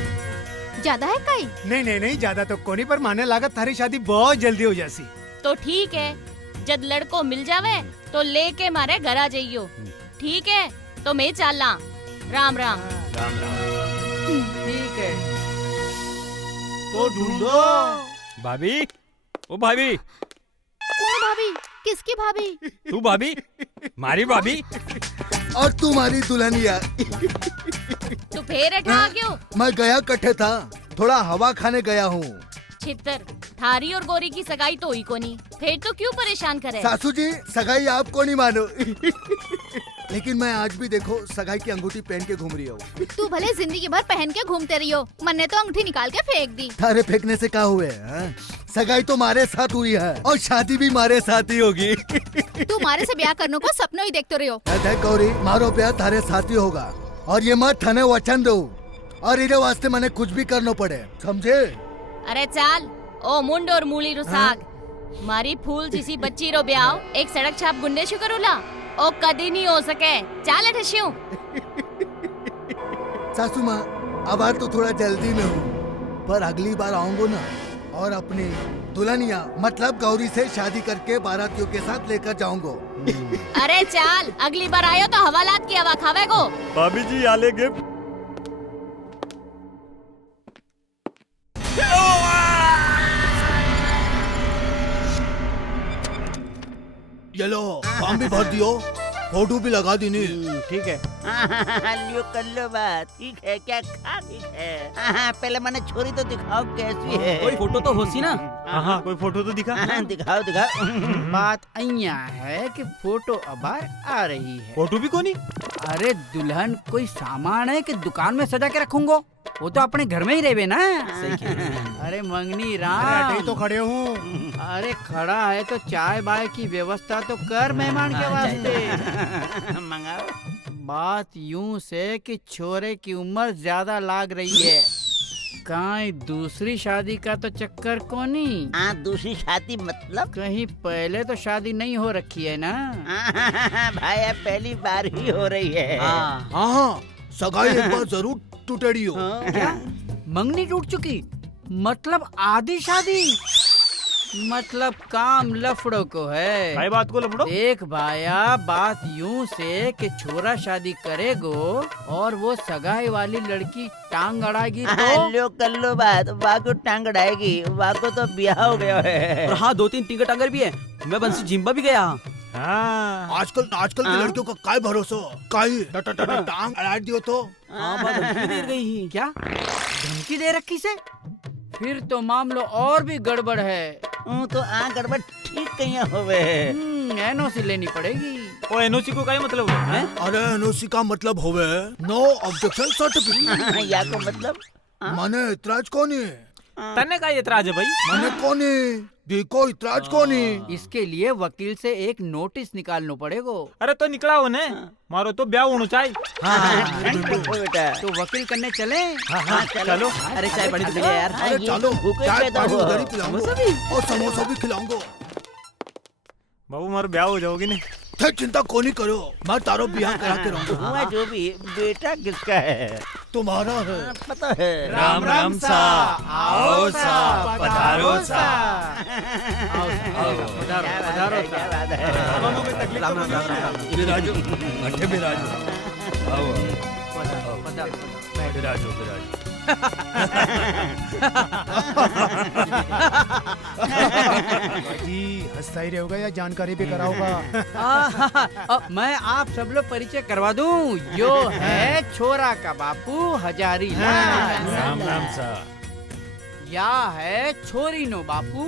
ज्यादा है कई? नहीं ज्यादा तो कोनी, पर माने लागत थारी शादी बहुत जल्दी हो जासी। तो ठीक है, जब लड़को मिल जावे तो लेके मारे घर आ जाइयो। ठीक है, तो मैं चला। राम राम। राम राम। ठीक है, तो ढूंढो। भाभी, ओ भाभी। कौन भाभी? किसकी भाभी? तू भाभी, मारी भाभी। और तुम्हारी दुल्हनिया। तू फिर अठा क्यों? मैं गया कट्ठे था, थोड़ा हवा खाने गया हूँ। छितर, थारी और गोरी की सगाई तो हुई को नहीं, फिर तो क्यों परेशान करे? सासू जी, सगाई आपको नहीं मानो। लेकिन मैं आज भी देखो सगाई की अंगूठी पहन के घूम रही हूँ। तू भले जिंदगी भर पहन के घूमते रही हो, मन ने तो अंगूठी निकाल के फेंक दी। थारे फेंकने से क्या हुए? हाँ? सगाई तो मारे साथ हुई है और शादी भी मारे साथ ही होगी। तू मारे से ब्याह करने को सपनों ही देखते रही हो। देख गौरी, मारो प्यार थारे साथ ही होगा, और ये मत थाने वचन दो। और इधर वास्ते मैंने कुछ भी करना पड़े, समझे? अरे चाल ओ मुंड और मूली रो साग मारी फूल जिसी बच्ची रो ब्याव एक सड़क छाप गुंडे शु करूला ओ कदी नहीं हो सके चाल ठस्यू सासू माँ, अब आज तो थोड़ा जल्दी में हूँ, पर अगली बार आऊंगा ना और अपनी दुल्हनिया मतलब गौरी से शादी करके बारातियों के साथ लेकर जाऊंगा। अरे चाल अगली बार आयो तो हवालात की हवा खावे को। भाभी जी आ ले गिफ्ट। ये लो, फॉर्म भी भर दियो, फोटो भी लगा दी नहीं। ठीक है। लियो कर लो बात, ठीक है क्या खा ठीक है। पहले मैंने छोरी तो दिखाओ कैसी है। कोई फोटो तो होसी ना। हाँ कोई फोटो तो दिखा। दिखाओ दिखाओ। बात अइया है कि फोटो अबार आ रही है। फोटो भी कोनी। अरे दुल्हन कोई सामान है कि दुकान में सजा के रखूंगो, वो तो अपने घर में ही रहेबे ना। अरे मंगनी राम तो खड़े हूँ। अरे खड़ा है तो चाय बाय की व्यवस्था तो कर मेहमान के वास्ते। मंगाओ। बात यूं से कि छोरे की उम्र ज्यादा लाग रही है, कहीं दूसरी शादी का तो चक्कर कोनी। दूसरी शादी मतलब? कहीं पहले तो शादी नहीं हो रखी है ना? भाई अब पहली बार ही हो रही है। हाँ, सगाई एक बार जरूर टूटेड़ी हो। क्या मंगनी टूट चुकी? मतलब आधी शादी? मतलब काम लफड़ो को है। भाई बात को लफड़ो। देख भाया, बात यूं से कि छोरा शादी करेगो और वो सगाई वाली लड़की टांग अड़ाएगी तो लो कर लो बात, वाको टांग अड़ाएगी, वाको तो ब्याह हो गया है। और हाँ 2-3 टिंगर टांगर भी है। मैं बंसी जिम्बा भी गया। हाँ आजकल की लड़कियों का काय भरोसा, काय टांग अड़ा दियो तो। हाँ बात धमकी दे गई ही। क्या धमकी दे रखी से? फिर तो मामलो और भी गड़बड़ है। तो गड़बड़ ठीक कहीं होवे। एनओसी लेनी पड़ेगी। ओ एनओसी को क्या मतलब है? अरे एनओसी का मतलब होवे नो ऑब्जेक्शन सर्टिफिकेट। या को मतलब माने इतराज कोनी। तने का एतराज है भाई? माने कोनी, देखो इतराज कोनी। इसके लिए वकील से एक नोटिस निकालना पड़ेगा। अरे तो निकला हो ने, मारो तो ब्याह होना चाहिए। बेटा तो वकील करने चले? हाँ चलो। अरे चाय बड़ी तो यार। अरे चलो, चाय पानी उधर ही पिलाऊंगा और समोसा भी खिलाऊंगा। बाबू मारो ब्याह हो जाओगी ने। थे चिंता कोनी करो, मैं तारो ब्याह करा के रहूंगा। हुआ जो भी, बेटा किसका है? तुम्हारा है। पता है। राम राम सा, आओ सा, पधारो सा। पधारो क्या बात है? राम राम राम राम। बिराजो, अठे बिराजो। आओ बिराजो बिराजो। जी हंसता ही रहोगा या जानकारी भी कराओगा? मैं आप सब लोग परिचय करवा दूं। यो है छोरा का बापू हजारी लाल। राम राम सा। या है छोरी नो बापू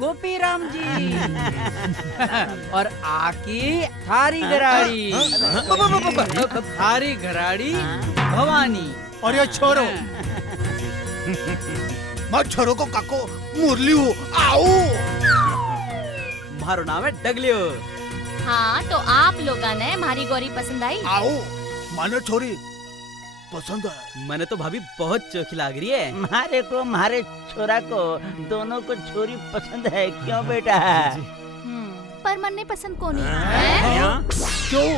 गोपी राम जी। और आकी थारी घराड़ी, थारी घराड़ी भवानी। और ये छोरो मैं छोरो को काको मुरली हूँ। आओ। मारो नाम है डगलियो। हाँ तो आप लोगों ने हमारी गौरी पसंद आई? आओ, माने छोरी पसंद है। मैंने तो भाभी बहुत चोखी लग रही है। मारे छोरा को, दोनों को छोरी पसंद है, क्यों बेटा? पर मन नहीं पसंद कोनी है? क्यों?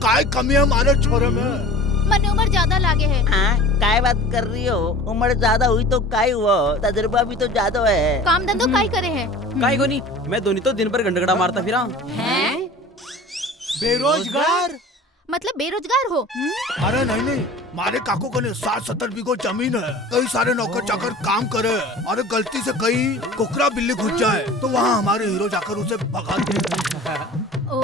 काय कमी है हमारे छोरे में? मन उम्र ज्यादा लागे है। काय बात कर रही हो? उम्र ज्यादा हुई तो काय हुआ, तजुर्बा भी तो ज्यादा है। काम धंधो काय करे है? काय को नहीं, मैं दोनों तो दिन भर गंडगड़ा मारता फिरा। हैं? बेरोजगार? मतलब बेरोजगार हो? अरे नहीं, मारे काको को 60-70 बीघो जमीन है, कई सारे नौकर चाकर काम करे, और गलती से कहीं कुकरा बिल्ली घुस जाए तो वहाँ हमारे हीरो जाकर उसे भगा दे। ओ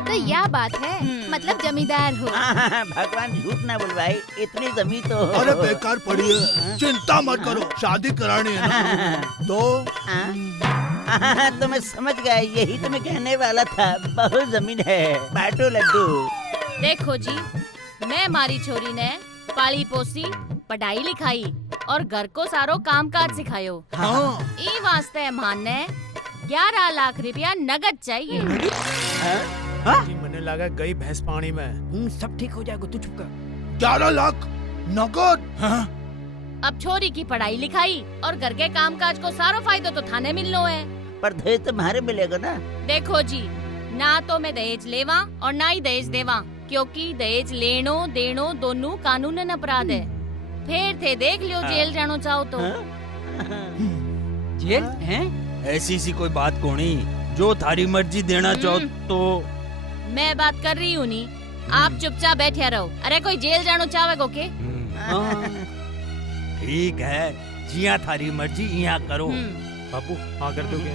तो यह बात है, मतलब जमींदार हो। भगवान झूठ ना बोल भाई, इतनी जमीन तो। अरे बेकार पड़ी है, चिंता मत करो, शादी करानी है ना। तो तो मैं समझ गया, यही तो मैं कहने वाला था, बहुत जमीन है, बांटो लड्डू। देखो जी, मैं हमारी छोरी ने पाली पोसी, पढ़ाई लिखाई और घर को सारो काम काज सिखायो। हाँ। ई वास्ते माने 11 लाख रुपया नगद चाहिए। जी मैंने लगा गई भैंस पानी में। सब ठीक हो जाएगा, तू चुप कर। 11 लाख नगद? हाँ? अब छोरी की पढ़ाई लिखाई और घर के काम काज को सारो फायदो तो थाने मिलनो है। पर दहेज तुम्हारे मिलेगा ना। देखो जी, ना तो मैं दहेज लेवा और ना ही दहेज देवा, क्योंकि दहेज लेनो देनो दोनों कानूनन अपराध है। फिर थे देख लियो जेल जानो चाहो तो। जेल हैं? ऐसी सी कोई बात कोनी, जो थारी मर्जी देना चाहो तो। मैं बात कर रही हूँ नी, आप चुपचाप बैठे रहो। अरे कोई जेल जानो चाहेगो के? ठीक है, जिया थारी मर्जी यहाँ करो। बापू हाँ कर दोगे?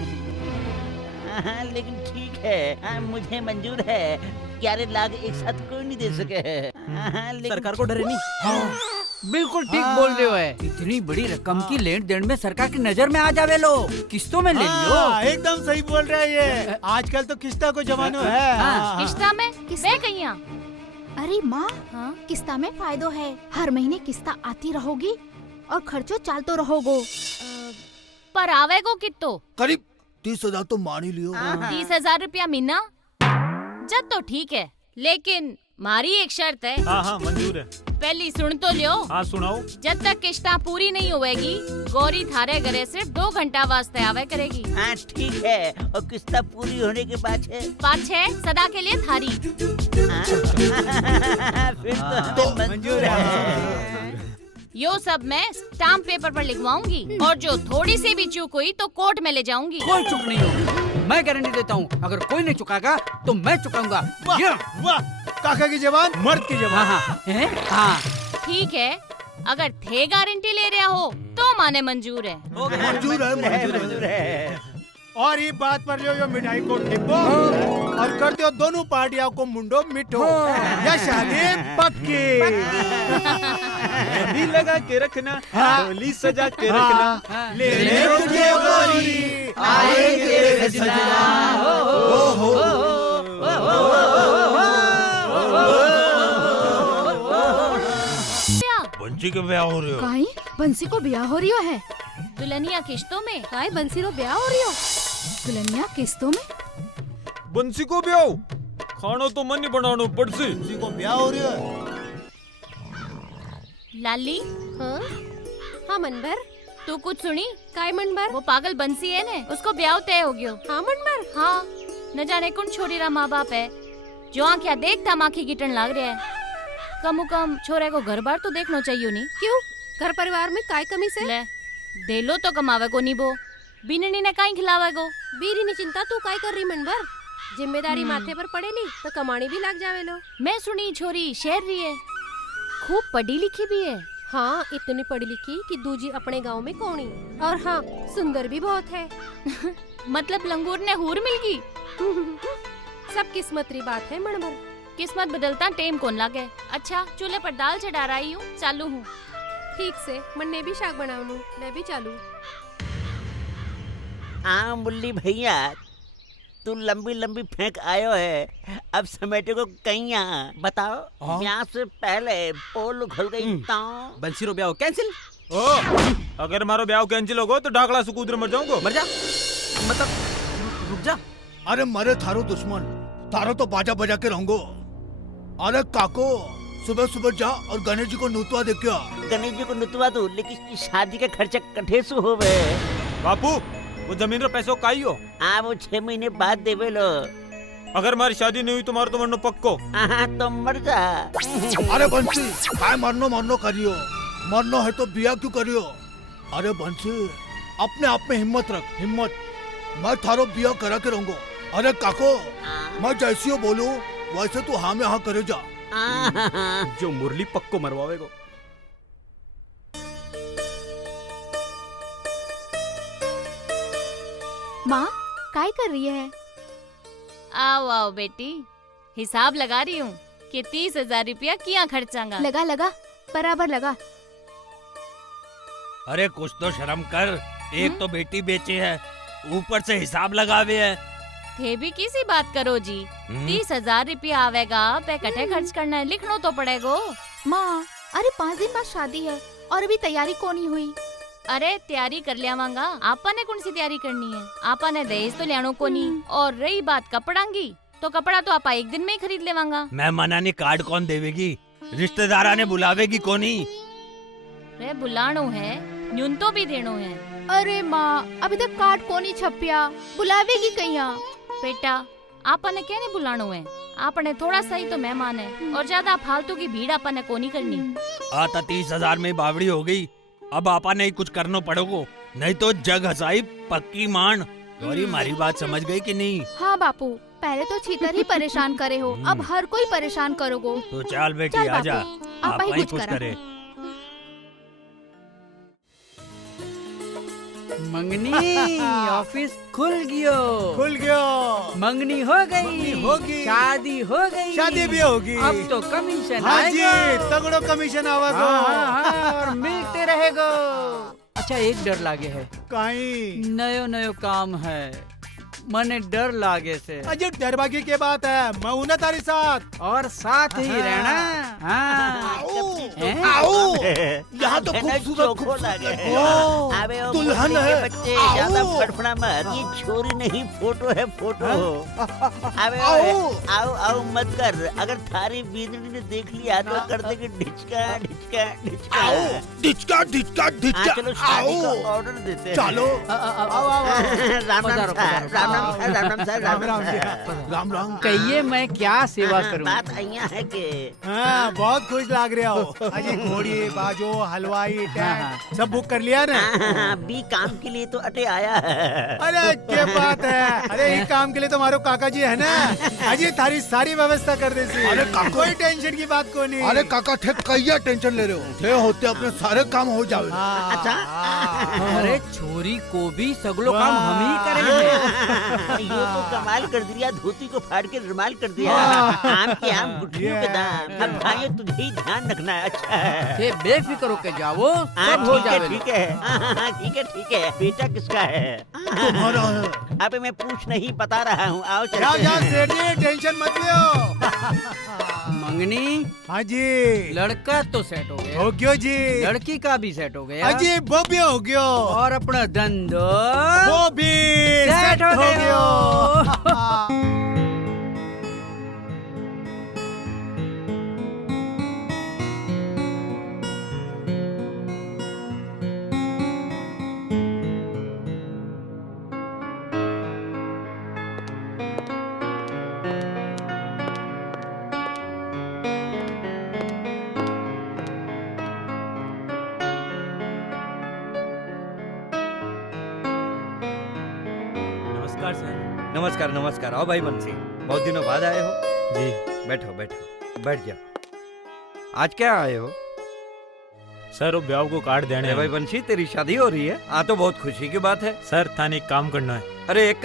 हाँ, लेकिन ठीक है, हाँ, मुझे मंजूर है। 11 लाख एक साथ कोई नहीं दे सके है। हाँ, लेकिन सरकार को डरे नहीं। बिल्कुल ठीक बोल रहे हो है। इतनी बड़ी रकम की लेन देन में सरकार की नजर में आ जावे लो, किस्तों में ले लियो। एकदम सही बोल रहा है ये। आजकल तो किस्ता को जमानो है। किस्ता में मैं कहीं अरे माँ, हाँ? किस्ता में फायदो है। हर महीने किस्ता आती रहोगी और खर्चो चालतो रहोगो। पर आवेगो कितो? करीब 30,000 तो मान ही लियो। 30,000 रुपया महीना? जब तो ठीक है, लेकिन मारी एक शर्त है। हाँ हाँ मंजूर है। पहली सुन तो लियो। हाँ सुनाओ। जब तक किस्ता पूरी नहीं होएगी, गौरी थारे घरे सिर्फ 2 घंटा वास्ते आवे करेगी। हाँ ठीक है, और किस्ता पूरी होने के बाद है पाछे सदा के लिए थारी। फिर तो मंजूर है। यो सब मैं स्टाम्प पेपर पर लिखवाऊंगी, और जो थोड़ी सी भी चूक हुई तो कोर्ट में ले जाऊंगी। कोई चुक नहीं होगी, मैं गारंटी देता हूँ। अगर कोई नहीं चुकागा तो मैं चुकाऊंगा। वाह, काका की जवान, मर्द की जवान। हाँ। ठीक है, अगर थे गारंटी ले रहा हो तो माने मंजूर है। मंजूर है। और ये बात पर जो मिठाई को टिपो और कर दो दोनों पार्टियों को मुंडो मिठो। या शादी पक्की। मेहंदी लगा के रखना, डोली सजा के रखना, ले तुझे गोरी आएंगे सजना। बंसी के ब्याह हो रहे हो? काई बंसी को ब्याह हो रियो है? दुल्हनिया किश्तों में। काय बंसी रो ब्याह हो रियो? दुल्हनिया किस्तों में? बंसी को ब्याह खानो तो मन ही बनानो पड़सी। किसी को ब्याह हो रहा है? लाली, हाँ हाँ मनभर, तू कुछ सुनी? काय मनभर? वो पागल बंसी है ने, उसको ब्याह तय हो गयो। हाँ मनभर। हाँ, न जाने कौन छोरी रा माँ बाप है जो आँखें देखता माखी गिटन लाग रहा है। कम कम छोरे को घर बार तो देखना चाहिए नहीं? क्यों? घर परिवार में काय कमी से? ले, देलो तो कमावे को नहीं, वो बिननी ने काई खिलावे को। बीरी ने चिंता तू काय कर रही मनभर? जिम्मेदारी माथे पर पड़ेली तो कमानी भी लाग जावे लो। मैं सुनी छोरी शहर रही है, खूब पढ़ी लिखी भी है। हाँ, इतनी पढ़ी लिखी कि दूजी अपने गांव में कौनी, और हाँ सुंदर भी बहुत है। मतलब लंगूर ने हूर मिल गई। सब किस्मत री बात है मनभर। किस्मत बदलता टेम कौन लागे। अच्छा, चूल्हे पर दाल चढ़ा रही हूँ, चालू हूँ। ठीक से, मन्ने भी शाक बनाऊं, मैं भी चालू। हाँ मुल्ली भैया, तू लंबी लंबी फेंक आयो है, अब समेटे को कहीं बताओ। ब्याह से पहले पोल खुल गई तो बंसी रो ब्याह कैंसिल। ओ, अगर मारो ब्याह कैंसिल होगो तो ढाकला सुकूदर मर जाऊंगा। मर जा, मतलब रुक जा। अरे मरे थारो दुश्मन, थारो तो बाजा बजा के रहूंगो। अरे काको, सुबह सुबह जा और गणेश जी को नुतवा दे क्या। गणेश जी को नुतवा दो, लेकिन शादी का खर्चा कठे से होवे। बापू, वो जमीन रो पैसों काई हो? हाँ, वो 6 महीने बाद देवे लो। अगर हमारी शादी नहीं हुई तो मारो तो मरनो पक्को। हाँ तो मर जा। अरे बंसी, काय मरनो करियो, मरनो है तो बिया क्यों करियो। अरे बंसी, अपने आप में हिम्मत रख, हिम्मत। मैं थारो बिया करा के रहूंगो। अरे काको, मैं जैसी हो बोलूं वैसे तू हाँ में हाँ करे जा। जो मुरली पक्को मरवावेगो। माँ, काय कर रही है? आओ आओ बेटी, हिसाब लगा रही हूँ कि 30,000 रुपया किया खर्चांगा। लगा लगा, बराबर लगा। अरे कुछ तो शर्म कर, एक तो बेटी बेचे है, ऊपर से हिसाब लगावे है। थे भी किसी बात करो जी। 30,000 रुपया आवेगा, पे कटे खर्च करना है, लिखना तो पड़ेगो। माँ, अरे 5 दिन बाद शादी है और अभी तैयारी कौन ही हुई। अरे तैयारी कर लियावांगा, आपा ने कौन सी तैयारी करनी है। आपा ने दहेज तो लियानो को नहीं, और रही बात कपड़ा की, तो कपड़ा तो आपा एक दिन में ही खरीद लेवांगा। मैं मना नहीं, कार्ड कौन देवेगी, रिश्तेदारा ने बुलावेगी कोनी। रे बुलाणो है न्यून तो भी देनो है। अरे माँ अभी तक कार्ड कोनी छपिया, बुलावेगी कहिया? बेटा आपने क्या नहीं बुलाणो है, आपने थोड़ा सही तो मेहमान है और ज्यादा फालतू की भीड़ आपने कोनी करनी। आता 30,000 में बावड़ी हो गई, अब आपा नहीं कुछ करना पड़ोगो, नहीं तो जग हसाई पक्की मान। गौरी मारी बात समझ गई कि नहीं? हाँ बापू, पहले तो छीतर ही परेशान करे हो, अब हर कोई परेशान करोगो। तो चल बेटी चल आजा, बापू, आपा ही आपा ही कुछ कुछ करा। करे। मंगनी ऑफिस खुल गयो, खुल गयो, मंगनी हो गई, होगी, शादी हो गई, शादी भी होगी। अब तो कमीशन हाँ जी, आएगा। तगड़ो कमीशन आवागो। हाँ, और मिलते रहेगो। अच्छा एक डर लागे है, कहीं नयो नयो काम है, मने डर लागे से। अजय डरबागी के बात है, मैं हूं ना तारी साथ, और साथ ही रहना। हाँ यहाँ तो खूबसूरत लगे। ओ, अबे ओ दुल्हन मुर्गी के है। बच्चे आओ। ज्यादा फड़फड़ा मत, ये छोरी नहीं फोटो है फोटो। अबे आओ। आओ आओ मत कर, अगर थारी बीदड़ी ने देख लिया तो कर देगी ढिचका ढिचका ढिचका। ढिचका ढिचका ढिचका। चलो शादी का आओ ऑर्डर देते हैं। चलो। आओ आओ Ram Ram sir, Ram Ram sir, Ram Ram sir, Ram Ram ji, sir. Ram Ram. कहिए मैं क्या सेवा करूं? बात अइया है कि हाँ, बहुत खुश लाग रहे हो। अजय घोड़ी बाजो हलवाई टेंट सब बुक कर लिया ना? बी काम के लिए तो अटे आया है। अरे क्या बात है, अरे ये काम के लिए तो हमारो काका जी है ना, अजय थारी सारी व्यवस्था कर दे सी। अरे काका। कोई टेंशन की बात को नहीं। अरे काका थे कहिया टेंशन ले रहे हो, थे होते अपने सारे काम हो जावे। अच्छा अरे छोरी को भी सगलो काम हम ही करेंगे। ये तो कमाल कर दिया, धोती को फाड़ के रुमाल कर दिया। आम के आम गुठलियों के दाम। अब भाई तुझे ही ध्यान रखना है। अच्छा है। ये बेफिक्र होके जाओ, सब हो ठीक है जावे। ठीक है, ठीक है ठीक है। बेटा किसका है? तुम्हारा है। अबे मैं पूछ नहीं बता रहा हूँ, आओ जाओ चलते जाओ हैं। सेठ जी, टेंशन मत लियो। मंगनी हाँ जी, लड़का तो सेट हो गया, हो गयो जी, लड़की का भी सेट हो गया, अजय वो भी हो गयो, और अपना धंधो वो भी सेट हो गयो। गया। नमस्कार सर। नमस्कार नमस्कार। आओ भाई मनसी, बहुत दिनों बाद आए हो। जी बैठो बैठो, बैठ जाओ। आज क्या आए हो? सर वो ब्याह को कार्ड देने अरे भाई बंशी, तेरी शादी हो रही है, आ तो बहुत खुशी की बात है। सर थाने एक काम करना है। अरे एक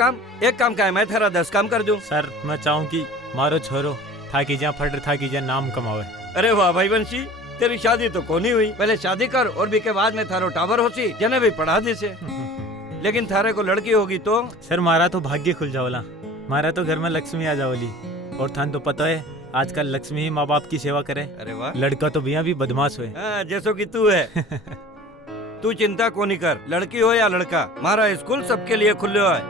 काम का है, मैं तेरा 10 काम कर दूं। सर मैं चाहूँ कि मारो छोरो थाकी जा फट थाकी जा नाम कमावे। अरे वाह भाई बंशी, तेरी शादी तो कोनी हुई, पहले शादी कर और भी के बाद में थारो टावर होसी, जने भी पढ़ा दे से। लेकिन थारे को लड़की होगी तो? सर मारा तो भाग्य खुल जाओला, मारा तो घर में लक्ष्मी आ जाओली, और थान तो पता है आजकल लक्ष्मी ही माँ बाप की सेवा करे। अरे वाह, लड़का तो भैया भी बदमाश हुए। हाँ, जैसो कि तू है। तू चिंता को नहीं कर, लड़की हो या लड़का, हमारा स्कूल सबके लिए खुले है।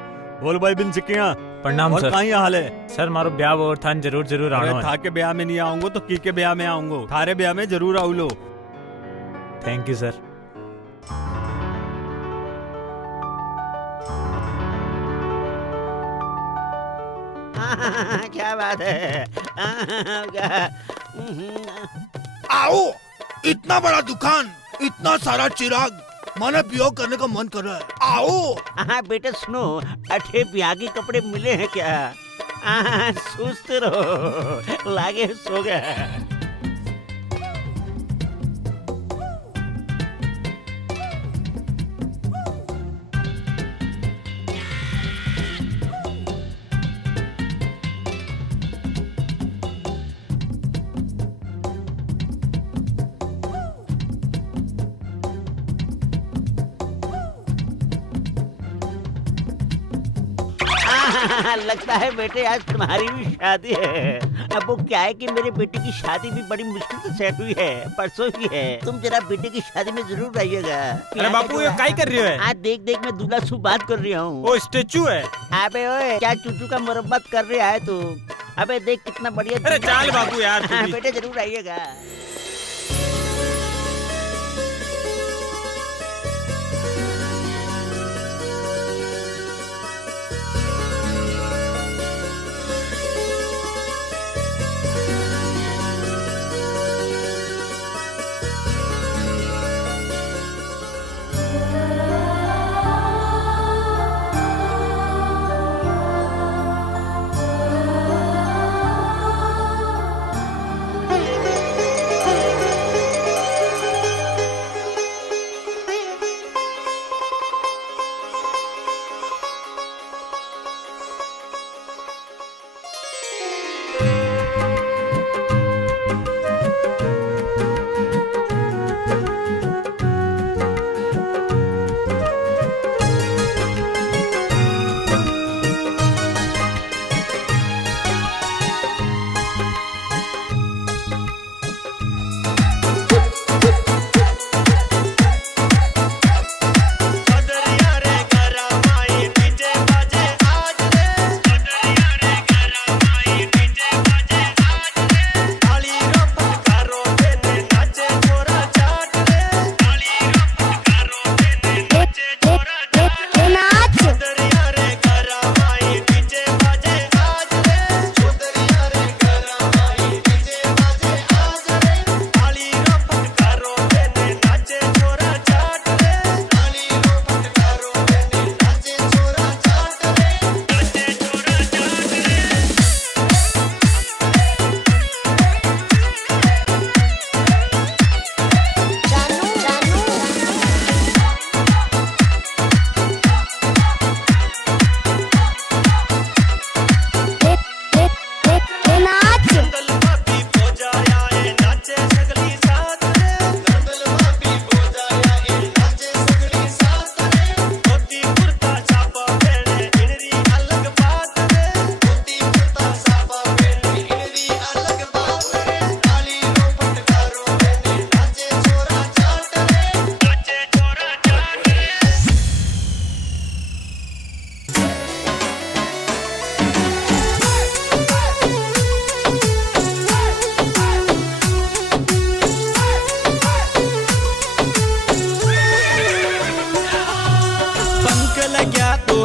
बोल भाई बिन सिक्कियां, प्रणाम और सर। कहाँ हाल है? सर मारो ब्याह और थान जरूर जरूर अरे आना है। था के ब्याह में नहीं आऊंगो तो की के ब्याह में आऊंगो, थारे ब्याह में जरूर आऊ लो। Thank you sir. क्या बात है? आओ, इतना बड़ा दुकान, इतना सारा चिराग, माने बियो करने का मन कर रहा है। आओ। हाँ बेटा सुनो, अठे ब्याह के कपड़े मिले हैं क्या? सोचते रहो, लागे सो गया। लगता है बेटे आज तुम्हारी भी शादी है। अब वो क्या है कि मेरे बेटे की शादी भी बड़ी मुश्किल से सेट हुई है, परसों ही है। तुम जरा बेटे की शादी में जरूर आइएगा। अरे बापू ये काई कर रही है? आज देख देख मैं दूल्हा सु बात कर रही हूँ। वो स्टेचू है। अबे ओए, क्या चूचू का मुरब्बत कर रहा है तू? अबे देख कितना बढ़िया। अरे चाल बापू यार तू हाँ, भी। बेटे जरूर आइएगा।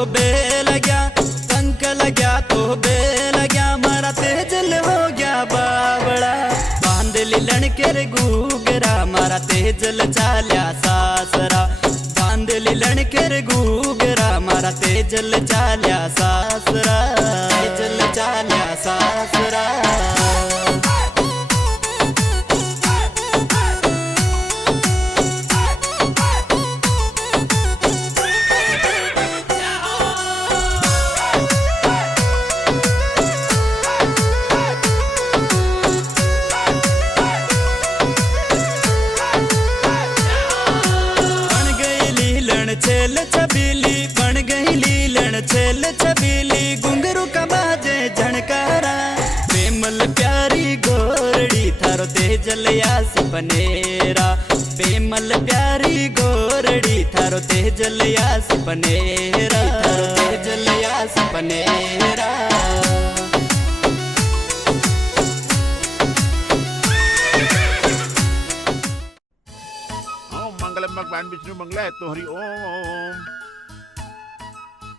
बे लग्या, कंक लग्या तो बे लग्या, मारा तेजल हो गया बावड़ा। बांध लीलन केर गुगरा, मारा तेजल चाल्या सासरा। बांध लीलन केर गुगरा, मारा तेजल चाल्या सासरा, तेजल चाल्या सासरा। छेल छबीली बन गई लीलन, छेल छबीली घुंघरू का बाजे झनकारा। बेमल प्यारी गोरड़ी थारो तेजल यासी पनेरा। बेमल प्यारी गोरड़ी थारो तेजल यासी पनेरा, थारो तेजल यासी पनेरा। भगवान विष्णु मंगला है तो हरि ओम।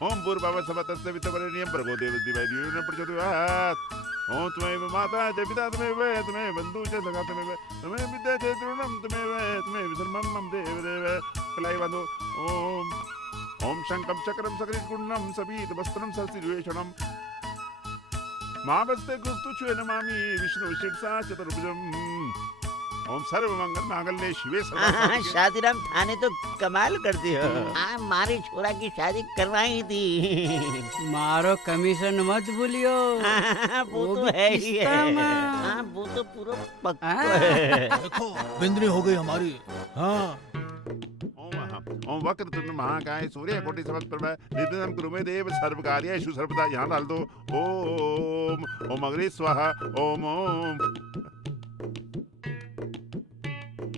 ओम भूर्भुवः स्वः तत्सवितुर्वरेण्यं भर्गो देवस्य धीमहि धियो प्रचोदयात्। ओम त्वमेव माता च पिता त्वमेव त्वमेव बन्धुः च सखा त्वमेव त्वमेव विद्या च तृणं त्वमेव सर्वं मम देवदेव कलैवन्तो। ओम ओम शंखं चक्रं सकरिकुण्डं सपीतवस्त्रं सरसिरुवेषणं महावस्ते गुस्तुच्छ्वे नमामि विष्णु शिरसा चतुर्भुजम्। ओम सर्व मंगल मांगल्ये शिवे सर्व। शादीराम थाने तो कमाल कर दी हो। मारी छोरा की शादी करवाई थी। मारो कमीशन मत भूलियो। वो तो है ही है। वो तो पूरा पक्का है। देखो बिंदनी हो गई हमारी। हाँ ओम वक्रतुंड महाकाय सूर्यकोटि समप्रभ निर्विघ्नं कुरु मे देव सर्वकार्येषु सर्वदा। यहाँ डाल दो। ओम ओम अग्रे स्वाहा। ओम ओम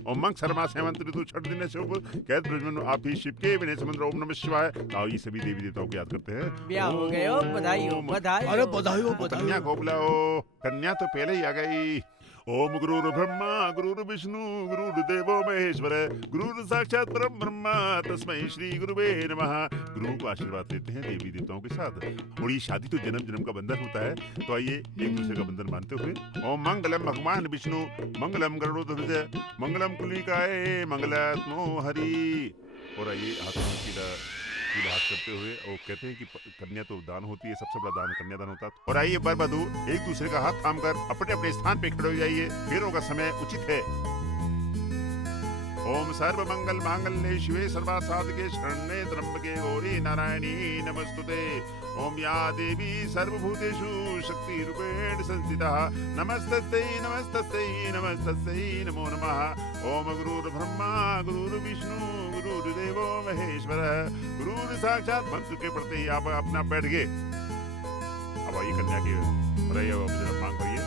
ओम मंग शर्मा सेवंत ऋतु छठ दिन से ऊपर कैद ब्रजमन आप ही शिव के विनय समुद्र। ओम नमः शिवाय। आओ ये सभी देवी देवताओं को याद करते हैं। ब्याह हो गए हो, बधाई हो, बधाई। अरे बधाई हो, बधाई। कन्या को बुलाओ। कन्या तो पहले ही आ गई। ओम गुरुर् ब्रह्मा गुरुर् विष्णु गुरुर्देवो महेश्वर गुरुर् साक्षात परम ब्रह्मा तस्मै श्री गुरुवे नमः। गुरु को आशीर्वाद देते हैं देवी देवताओं के साथ। और ये शादी तो जन्म जन्म का बंधन होता है, तो आइए एक दूसरे का बंधन मानते हुए ओम मंगलम भगवान विष्णु मंगलम गरुड़ध्वज मंगलम कुलिकाय मंगलात्मो हरि। और आइए हाथों में हाथ करते हुए और कहते हैं कि कन्या तो दान होती है, सबसे बड़ा दान कन्यादान होता है। और आइए वर वधू एक दूसरे का हाथ थाम कर अपने अपने स्थान पे खड़े हो जाइए। फेरों का समय उचित है। ओम सर्व मंगल मांगल्ये शिवे सर्वा साधके शरण्ये त्र्यंबके गौरी नारायणी नमस्तुते। ओम या देवी सर्वभूतेषु शक्ति रूपेण संस्थिता नमस्तस्यै नमस्तस्यै नमस्तस्यै नमो नमः। ओम गुरुर् ब्रह्मा गुरुर् विष्णु गुरुर्देवो महेश्वर गुरुर् साक्षात। मंत्र के पढ़ते ही आप अपना बैठ गए। अब आइए कन्या की बताइए, अब मांग करिए।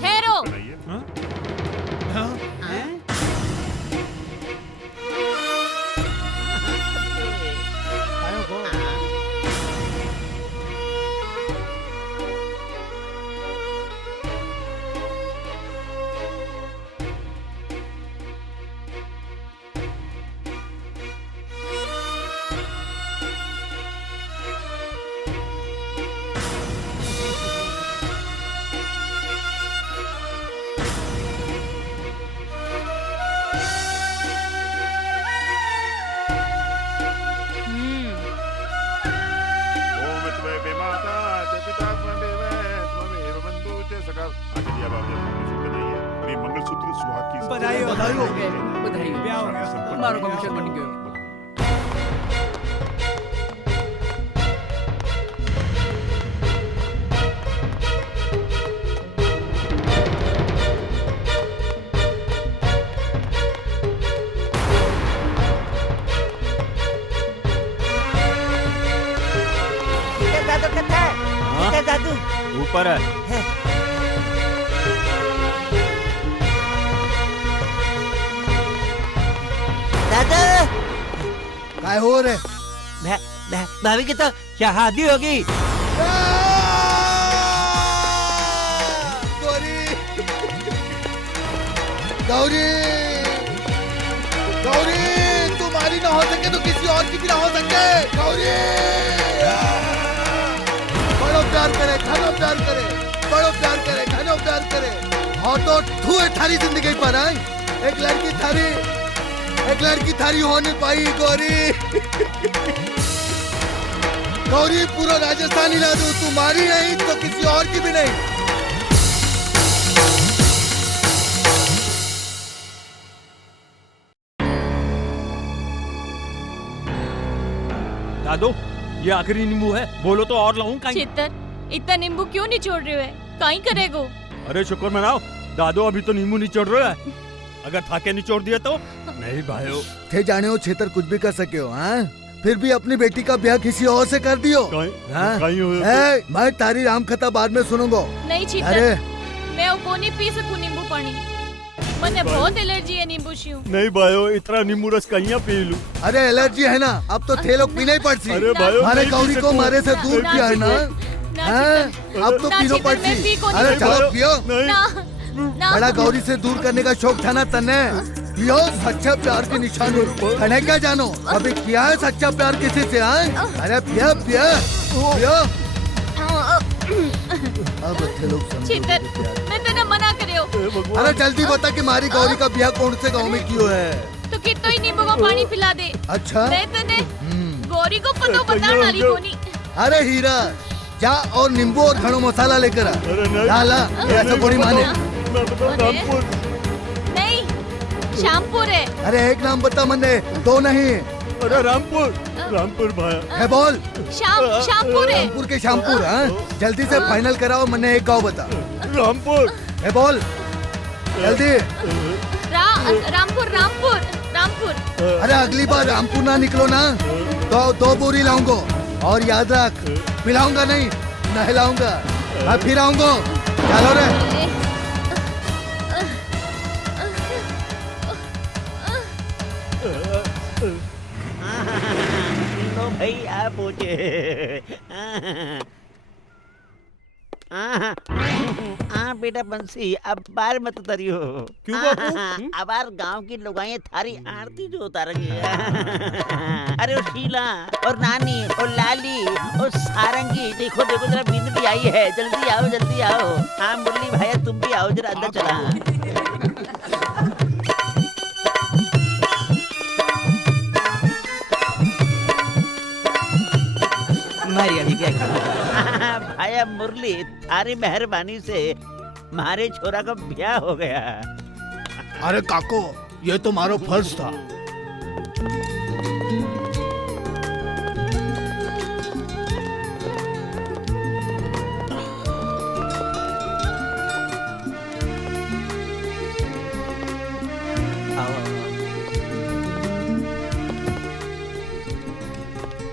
ठहरो। मंगलसूत्र सुहाग की बधाई हो, बधाई हो, बधाई हो। ब्याह हो गया, हमारा कमीशन बन गया। दादू ऊपर है। दादा काय हो रे? भाभी की तो शादी होगी। गौरी गौरी गौरी तू मारी ना हो सके तो किसी और की भी ना हो सके। गौरी बड़ो प्यार करे, घनो प्यार करे, बड़ो प्यार करे, घनो प्यार करे। और तो तू है थारी जिंदगी पर है। एक लड़की थारी हो नहीं पाई गौरी। गौरी पूरा राजस्थान हिला दूं, तू मारी नहीं तो किसी और की भी नहीं। दादो ये आखिरी नींबू है, बोलो तो और लाऊं कहीं। चित्तर इतना नींबू क्यों निचोड़ रहे हो? कहीं करेगो? अरे शुक्र मनाओ दादो, अभी तो नींबू निचोड़ रहा है। अगर थाके निचोड़ दिया तो नहीं भाइयों। थे जाने हो छेतर कुछ भी कर सके हो, हाँ? फिर भी अपनी बेटी का ब्याह किसी और से कर दियो। मैं तारी राम कथा बाद में सुनूंगा। नहीं चित्तर, मैं वो कोनी पी सकूं नींबू पानी। मने बहुत एलर्जी है नींबू शिव। नहीं भाइयों, इतना नींबू रस कहीं पी लूं। अरे एलर्जी है ना, अब तो थे लोग पीने ही पड़ती। अरे भाइयों, हमारे गौरी को मारे से दूर किया है ना, अब तो पीनो पड़ती। अरे चलो पियो। बड़ा गौरी से दूर करने का शौक था ना तन्ने, पियो सच्चा प्यार की निशानी। तने क्या जानो अभी किया है सच्चा प्यार किसी से? अरे पिया पिया पियो। अब थे लोग चित्तर, मैं तेने मना करियो। अरे जल्दी बता कि मारी गौरी का ब्याह कौन से गांव में क्यों है? तो कितो ही नींबू का पानी पिला दे। अच्छा मैं तेने गौरी को पतो बता डाली कोनी। अरे हीरा जा और नींबू और घणो मसाला लेकर आ। ला ऐसा कोई माने। नहीं, शामपुर है। अरे एक नाम बता मन्ने, दो नहीं। अरे रामपुर भाई है बोल। शामपुर है। रामपुर के शामपुर। हाँ जल्दी से फाइनल कराओ, मन्ने एक गाँव बता। रामपुर है बोल जल्दी। रामपुर। अरे अगली बार रामपुर ना निकलो ना तो दो बोरी लाऊंगा। और याद रख, पिलाऊंगा नहीं, नहलाऊंगा। मैं फिर आऊंगा। चलो रे। लो भाई आप पूछे। बेटा बंसी अब बार मत उतरियो। क्यों बापू? अब यार गांव की लुगाइयां थारी आरती जो उतारेंगे। अरे वो शीला और नानी और लाली और सारंगी, देखो देखो जरा बिंदी आई है। जल्दी आओ जल्दी आओ। हाँ मुरली भाई तुम भी आओ जरा अंदर चला। भाया मुरली थारी मेहरबानी से हमारे छोरा का ब्याह हो गया। अरे काको ये तो मारो फर्ज था।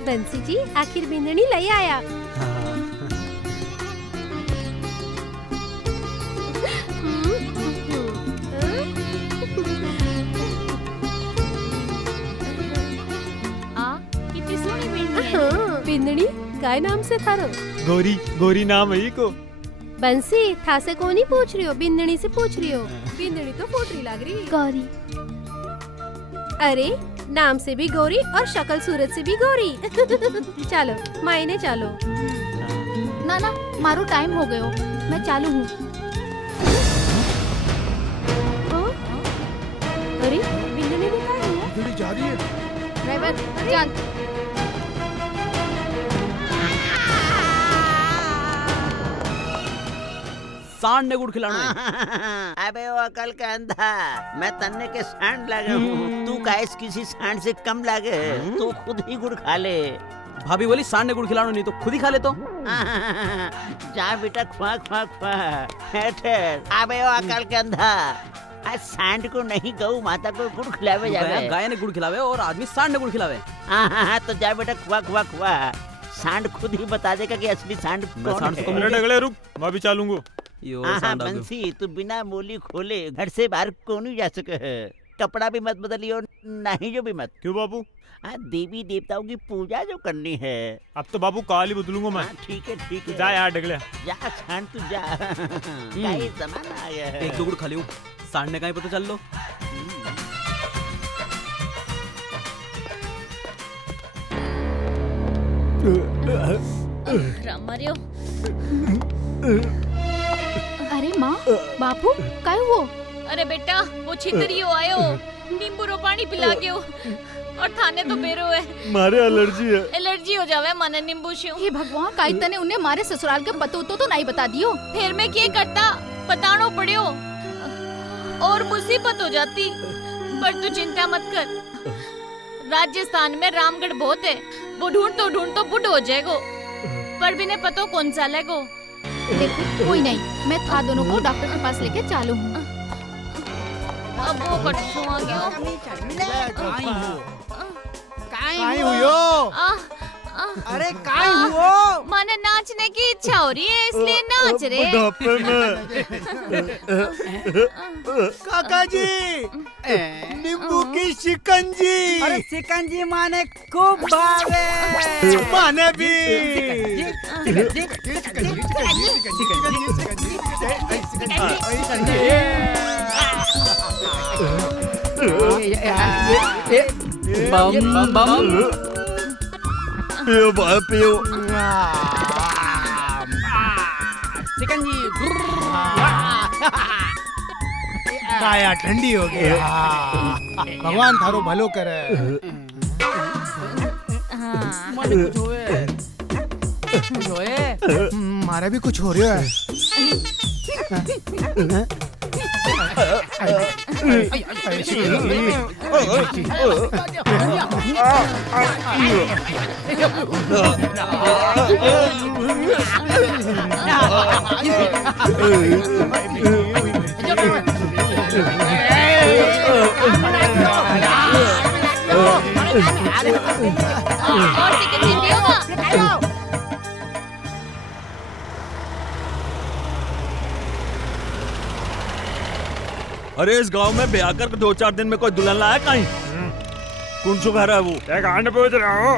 बंसी जी आखिर बिंदनी ले आया। कितनी सोहनी बिंदी है। बिंदनी काय नाम से थारो? गौरी नाम है को। बंसी था से को नहीं पूछ रही हो, बिंदनी से पूछ रही हो। बिंदनी तो पोटरी लग रही। गौरी। अरे नाम से भी गौरी और शक्ल सूरत से भी गौरी। चलो मायने चलो। ना ना मारो टाइम हो गयो, मैं चालू हूँ। अरे बिंदनी ने कहा हुआ? बिंदनी जा रही है। ड्राइवर चल। सांड ने गुड़ खिलाना। अबे वो अकल का अंधा, मैं तन्ने के सांड लागे हूँ। तू काहे किसी सांड से कम लागे? तू खुद ही गुड़ खा ले। भाभी बोली सांड ने गुड़ खिलाना, नहीं तो खुद ही खा ले तो। जा बेटा खुआ खुआ खुआ। ठहर। अबे वो अकल के अंधा, आज सांड को नहीं गऊ माता को गुड़ खिलावे जावे। गाय ने गुड़ खिलावे और आदमी सांड ने गुड़ खिलावे। हाँ तो जा बेटा खुआ खुआ खुआ। सांड खुद ही बता देगा कि असली सांड कौन है। अगले रुक, मैं भी चालूंगा। बंसी तू बिना मोली खोले घर से बाहर कौन नहीं जा सके। कपड़ा भी मत बदलियो, नहीं जो भी मत। क्यों बाबू? देवी देवताओं की पूजा जो करनी है। अब तो बाबू काल ही बदलूंगा मैं। ठीक है जा यार डगले। जा सांड तू जा। क्या जमाना आया है। एक दो गुड़ खा लियो, सांड ने कहीं पता चल लो। राम मारियो। अरे माँ बापू काय हुओ? अरे बेटा वो छितरियो आयो नींबू रो पानी पिला गयो और थाने तो बेरो है मारे एलर्जी है। एलर्जी हो जावे माने नींबू से। हे भगवान काई तने उन्हें मारे ससुराल के पतो तो नहीं बता दियो। फिर मैं क्या करता बतानो पड़ियो और मुसीबत हो जाती। पर तू चिंता मत कर, राजस्थान में रामगढ़ बहुत है, वो ढूंढ तो बुढ़ हो जाएगो, पर भी ने पतो कौन सा लेगो। देखो कोई नहीं, मैं था दोनों को डॉक्टर के पास लेके चालू हूँ। अब वो कटसो आ गयो। काई हुयो? अरे काई हुओ? माने नाचने की इच्छा हो रही है इसलिए नाच रहे। बुढ़ापे में। काका जी नींबू की शिकंजी। अरे शिकंजी माने खूब भावे। माने भी। बम बम पियो भाई पियो। शिकंजी काया ठंडी हो गया। भगवान थारो भलो करे। मन कुछ होए। कुछ होए। मारा भी कुछ हो रहा है। अरे इस गांव में ब्याह कर 2-4 दिन में कोई दुल्हन लाया कहीं? कौन सो घर है वो? गांड पूछ रहा हो।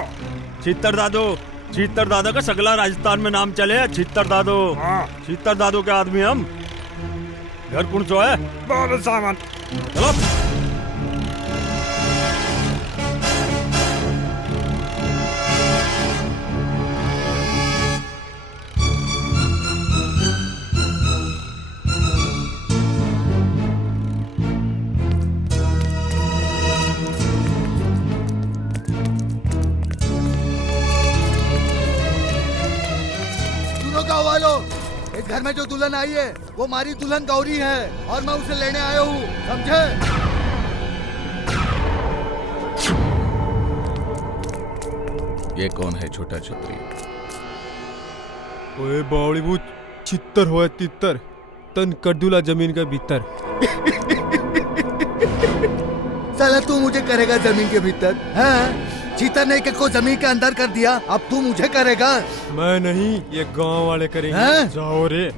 छितर दादो का सगला राजस्थान में नाम चले। छितर दादो के आदमी हम। घर कौन सो है? बहुत सामान। चलो। गाँव वालों, इस घर में जो दुल्हन आई है वो हमारी दुल्हन गौरी है और मैं उसे लेने आया हूँ, समझे? ये कौन है छोटा छतरी? ओए बावड़ी वो चित्तर होए तितर तन करदूला जमीन के भीतर। साला तू मुझे करेगा जमीन के भीतर? हाँ? चीता ने को जमीन के अंदर कर दिया, अब तू मुझे करेगा? मैं नहीं, ये गांव वाले करेंगे। हाँ? जाओ रे।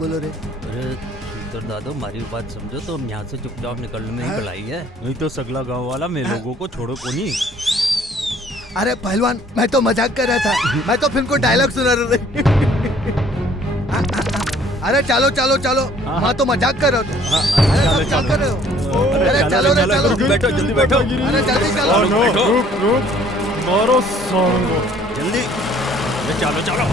बोलो रे? अरे तो दादो मारी बात समझो तो हम यहाँ से चुपचाप निकलने में ही भलाई है। नहीं तो सगला गांव वाला मैं लोगों को छोड़ो को नहीं। अरे पहलवान, मैं तो मजाक कर रहा था, मैं तो फिल्म को डायलॉग सुना रहा था। अरे चलो चलो चलो, मैं तो मजाक कर रहा हूँ। अरे सब क्या कर रहे हो? अरे चलो रे चलो, बैठो जल्दी बैठो। अरे जल्दी चलो। रुक मारो सांगो जल्दी। चलो चलो।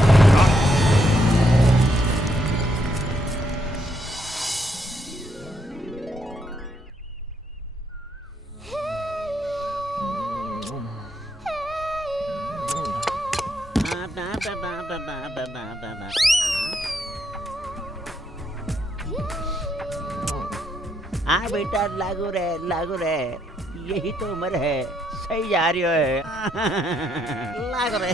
हाँ बेटा लागू रहे, यही तो उम्र है, सही जा रही है। लागू रहे।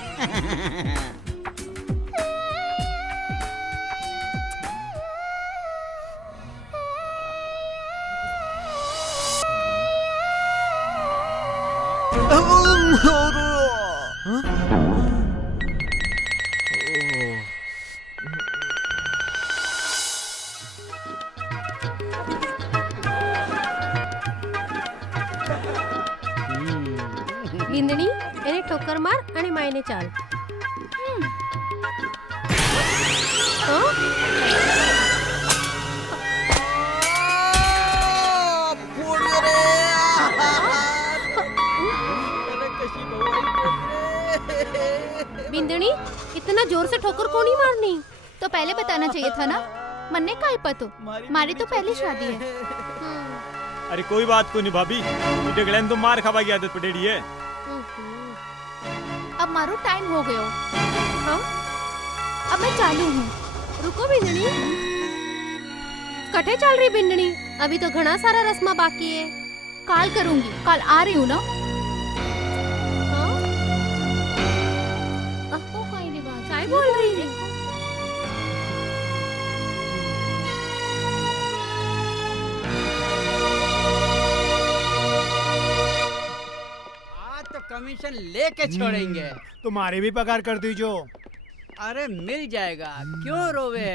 बिंदणी એને ઠોકર માર અને માયને ચાલ. बिंदणी इतना जोर से ठोकर क्यों नहीं मारनी? तो पहले बताना चाहिए था ना, मन्ने का ही पतो, मारी तो पहली शादी है. अरे कोई बात को नहीं भाभी, डगड़न तो मार खावा की आदत पड़ेड़ी है. अब मारो टाइम हो गयो. हाँ? अब मैं चालू हूँ. रुको बिंदणी, कटे चल रही बिंदणी? अभी तो घना सारा रस्मा बाकी है. काल करूंगी, काल आ रही हूँ ना. काय बोल रही है? आज तो कमीशन लेके छोड़ेंगे. तुम्हारी भी पगार कर दीजो. अरे मिल जाएगा, क्यों रोवे?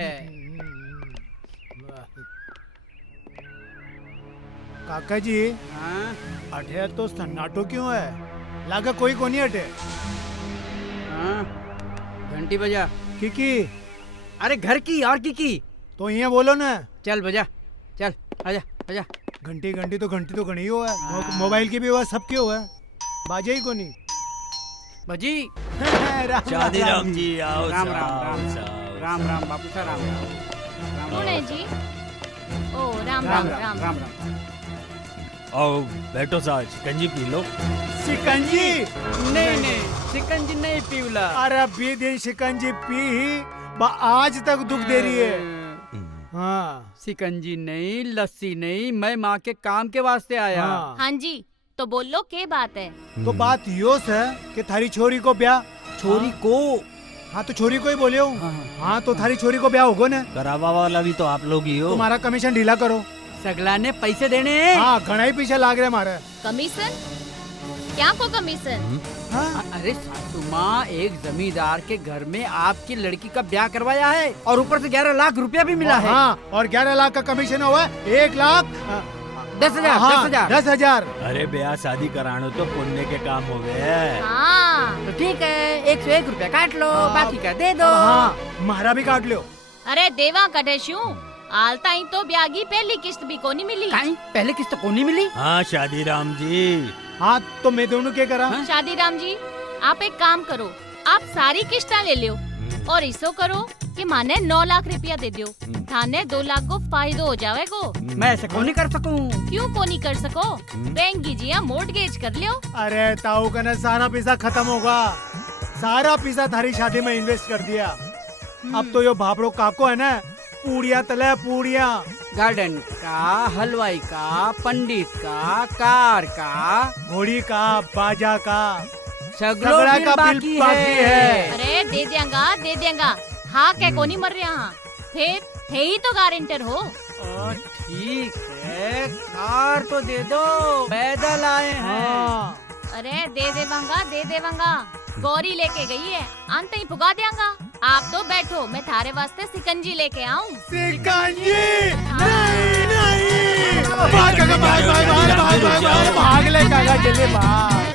काका जी, अठे तो सन्नाटो क्यों है? लागा कोई को नहीं अटे. घंटी बजा. किकी? अरे घर की और की तो ये बोलो ना. चल बजा, चल आजा आजा. घंटी तो घनी हो है. मोबाइल की भी हुआ, सबके हुआ है. बाजे ही को नहीं. बजी. शादी राम जी आओ. राम राम राम राम राम बापू सा राम राम. कौन है जी? ओ राम राम राम राम. आओ बैठो साज, शिकंजी पी लो. शिकंजी? नहीं शिकंजी नहीं पीवला. अरे 20 दिन शिकंजी पी ही आज तक दुख दे रही है. हाँ. शिकंजी नहीं, लस्सी नहीं, मैं माँ के काम के वास्ते आया. हाँ जी, तो बोलो क्या बात है? तो बात योस है कि थारी छोरी को ब्याह. छोरी को? हाँ तो छोरी को ही बोले हो. हाँ तो थारी छोरी को ब्याह होगो ना. करावा वाला भी तो आप लोग ही हो. तुम्हारा कमीशन ढीला करो. सगला ने पैसे देने. हाँ घना ही पीछे लाग रहे हमारे. कमीशन? क्या को कमीशन? अरे सासू माँ, एक जमींदार के घर में आपकी लड़की का ब्याह करवाया है और ऊपर से 11 लाख रुपया भी मिला है. हाँ, और 11 लाख का कमीशन हुआ है 1 लाख 10,000. 10,000. अरे ब्याह शादी करानो तो पुण्य के काम हो गए. हाँ. तो ठीक है, 101 रुपया काट लो, बाकी का दे दो. हाँ, मारा भी काट लो. अरे देवा कटे शू आलता ही तो ब्यागी पहली किस्त भी को नहीं मिली. पहले किस्त को नहीं मिली? हाँ शादी राम जी. हाँ तो मैं दोनों क्या करा? शादी राम जी, आप एक काम करो, आप सारी किस्ता ले लो और इसो करो कि माने 9 लाख रुपया दे दो. थाने 2 लाख को फायदो हो जाएगो. मैं ऐसे को नहीं कर सकूं. क्यों को नहीं कर सको? बैंक कीजिए, मोर्टगेज कर लियो. अरे ताऊ का ना सारा पैसा खत्म होगा. सारा पैसा थारी शादी में इन्वेस्ट कर दिया. अब तो यो भापड़ो काको है ना, पूड़िया तले पूड़िया. गार्डन का, हलवाई का, पंडित का, कार का, घोड़ी का, बाजा का, सगड़ा का बाकी है. अरे दे देंगा. हाँ क्या को नहीं मर रहा. फिर थे ही तो गारंटर हो. ठीक है, कार तो दे दो, पैदल आए हैं. अरे दे देवांगा. गौरी लेके गई है, अंत ही पुगा देंगा. आप तो बैठो, मैं थारे वास्ते सिकंजी लेके आऊं. सिकंजी? नहीं. भाग ले काका, चले भाग.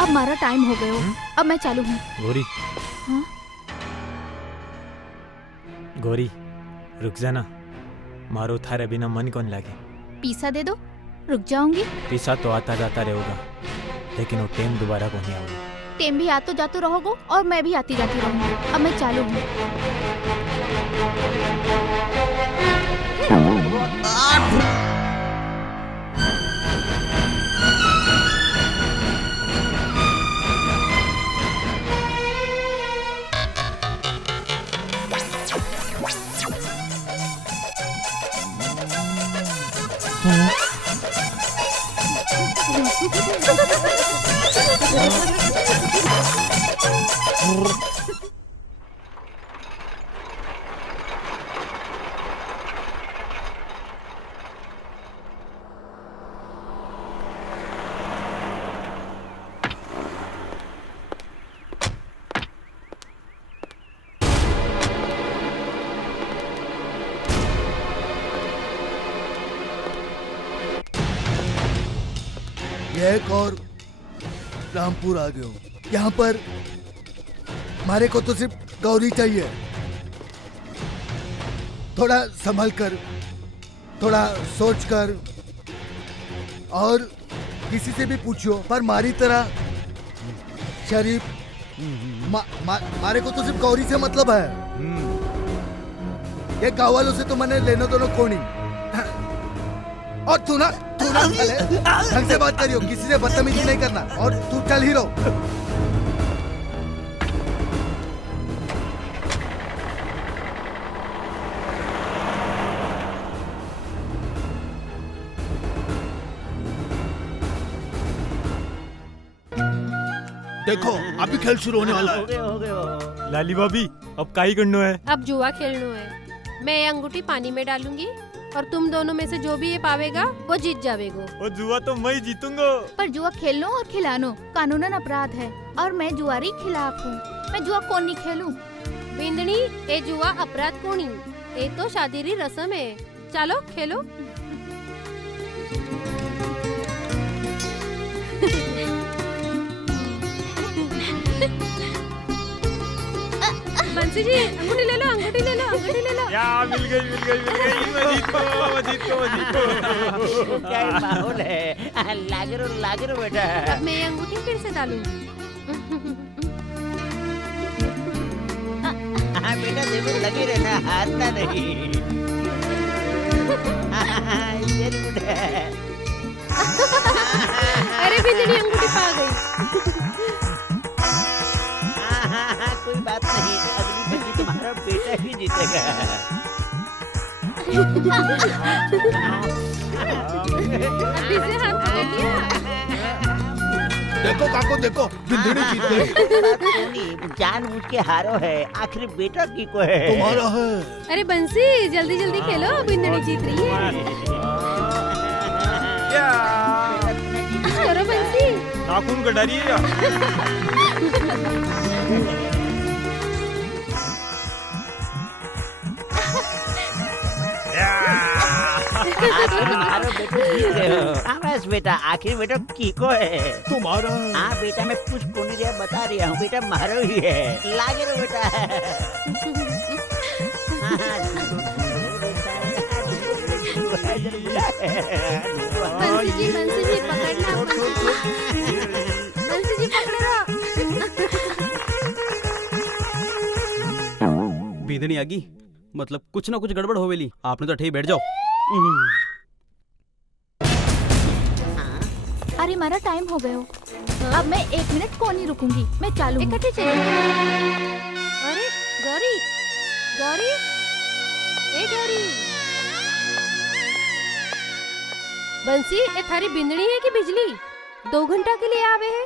अब मारा टाइम हो गयो. अब मैं चालू हूँ. गोरी. हाँ? गोरी रुक जाना, मारो थारे बिना मन कौन लागे. पीसा दे दो, रुक जाऊंगी. पीसा तो आता जाता रहेगा, लेकिन वो टेम दोबारा को नहीं आएगा. टेम भी आते जाते रहोगे और मैं भी आती जाती रहूंगी. अब मैं चालू हूँ. एक और रामपुर आ गए हो। यहाँ पर हमारे को तो सिर्फ गौरी चाहिए। थोड़ा संभल कर, थोड़ा सोच कर, और किसी से भी पूछो, पर मारी तरह शरीफ मारे को तो सिर्फ गौरी से मतलब है। ये गाँव वालों से तो मैंने लेनो दोनों कोनी। और तू ना ढंग से बात करियो, किसी से बदतमीजी नहीं करना, और तू चल ही रहो। देखो अभी खेल शुरू होने वाला है। हो गए। लाली भाभी अब काई करनो है? अब जुआ खेलनो है। मैं ये अंगूठी पानी में डालूंगी और तुम दोनों में से जो भी ये पावेगा वो जीत जावेगो। और जुआ तो मैं जीतूंगा। पर जुआ खेलनो और खिलानो कानूनन अपराध है और मैं जुआरी खिलाफ हूँ। मैं जुआ कौन नहीं खेलूं। बिंदनी ए जुआ अपराध कोनी, ये तो शादी री रस्म है। चलो खेलो। बंसी जी अंगूठी ले लो, अंगूठी ले लो, अंगूठी ले लो। या मिल गई मैं जीत को। क्या ये माहौल है। लागे रो बेटा। अब मैं ये अंगूठी फिर से डालूंगी। हाँ बेटा देखो लगे रहना, हारना नहीं। वेरी गुड है। अरे बिंदनी अंगूठी पा गई। कोई बात नहीं, अगली बार तुम्हारा बेटा ही जीतेगा। अभी से हाथ पकड़ लिया। देखो काको देखो, बिंदनी जीत गई। जानबूझ के हारो है, आखिर बेटा की को है। तुम्हारा है। अरे बंसी जल्दी जल्दी खेलो, बिंदनी जीत रही है। करो बंसी। नाखून कटा रही है तुम्हारा बेटा जीत गए हो। हाँ बस बेटा, आखिर बेटा की को है। तुम्हारा। हाँ बेटा मैं कुछ को नहीं रहा, बता रहा हूँ बेटा मारो ही है। लागे रो बेटा। बंसी जी पकड़ना। बंसी जी पकड़ो। बींदनी आगी मतलब कुछ ना कुछ गड़बड़ होवेली। आपने तो ठे बैठ जाओ। अरे मारा टाइम हो गयो। अब मैं 1 मिनट को नहीं रुकूंगी, मैं चालू। इकट्ठे चलेंगे। अरे गौरी, गौरी, ए गौरी। बंसी ये थारी बिंदनी है कि बिजली? 2 घंटा के लिए आवे है।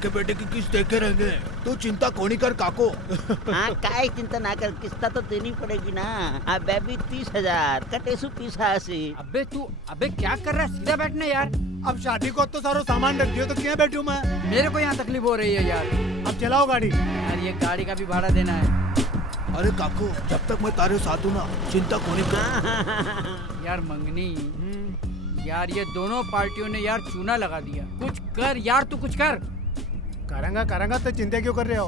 काके बेटे की किस्त देखे रहेंगे। तू चिंता कोनी कर काको। हाँ काय चिंता ना कर, किस्ता तो देनी पड़ेगी ना। अबे भी 30,000 कटेसु पीसा सी। अबे क्या कर रहा है, सीधा बैठना यार। अब शादी को तो सारा सामान रख दियो तो क्या बैठूं मैं? मेरे को यहाँ तकलीफ हो रही है यार। अब चलाओ गाड़ी। यार ये गाड़ी का भी भाड़ा देना है। अरे काको जब तक मैं तारे साथ हूँ ना, चिंता कोनी कर। यार मंगनी, यार ये दोनों पार्टियों ने यार चूना लगा दिया। कुछ कर यार, तू कुछ कर। करेंगा तो चिंता क्यों कर रहे हो?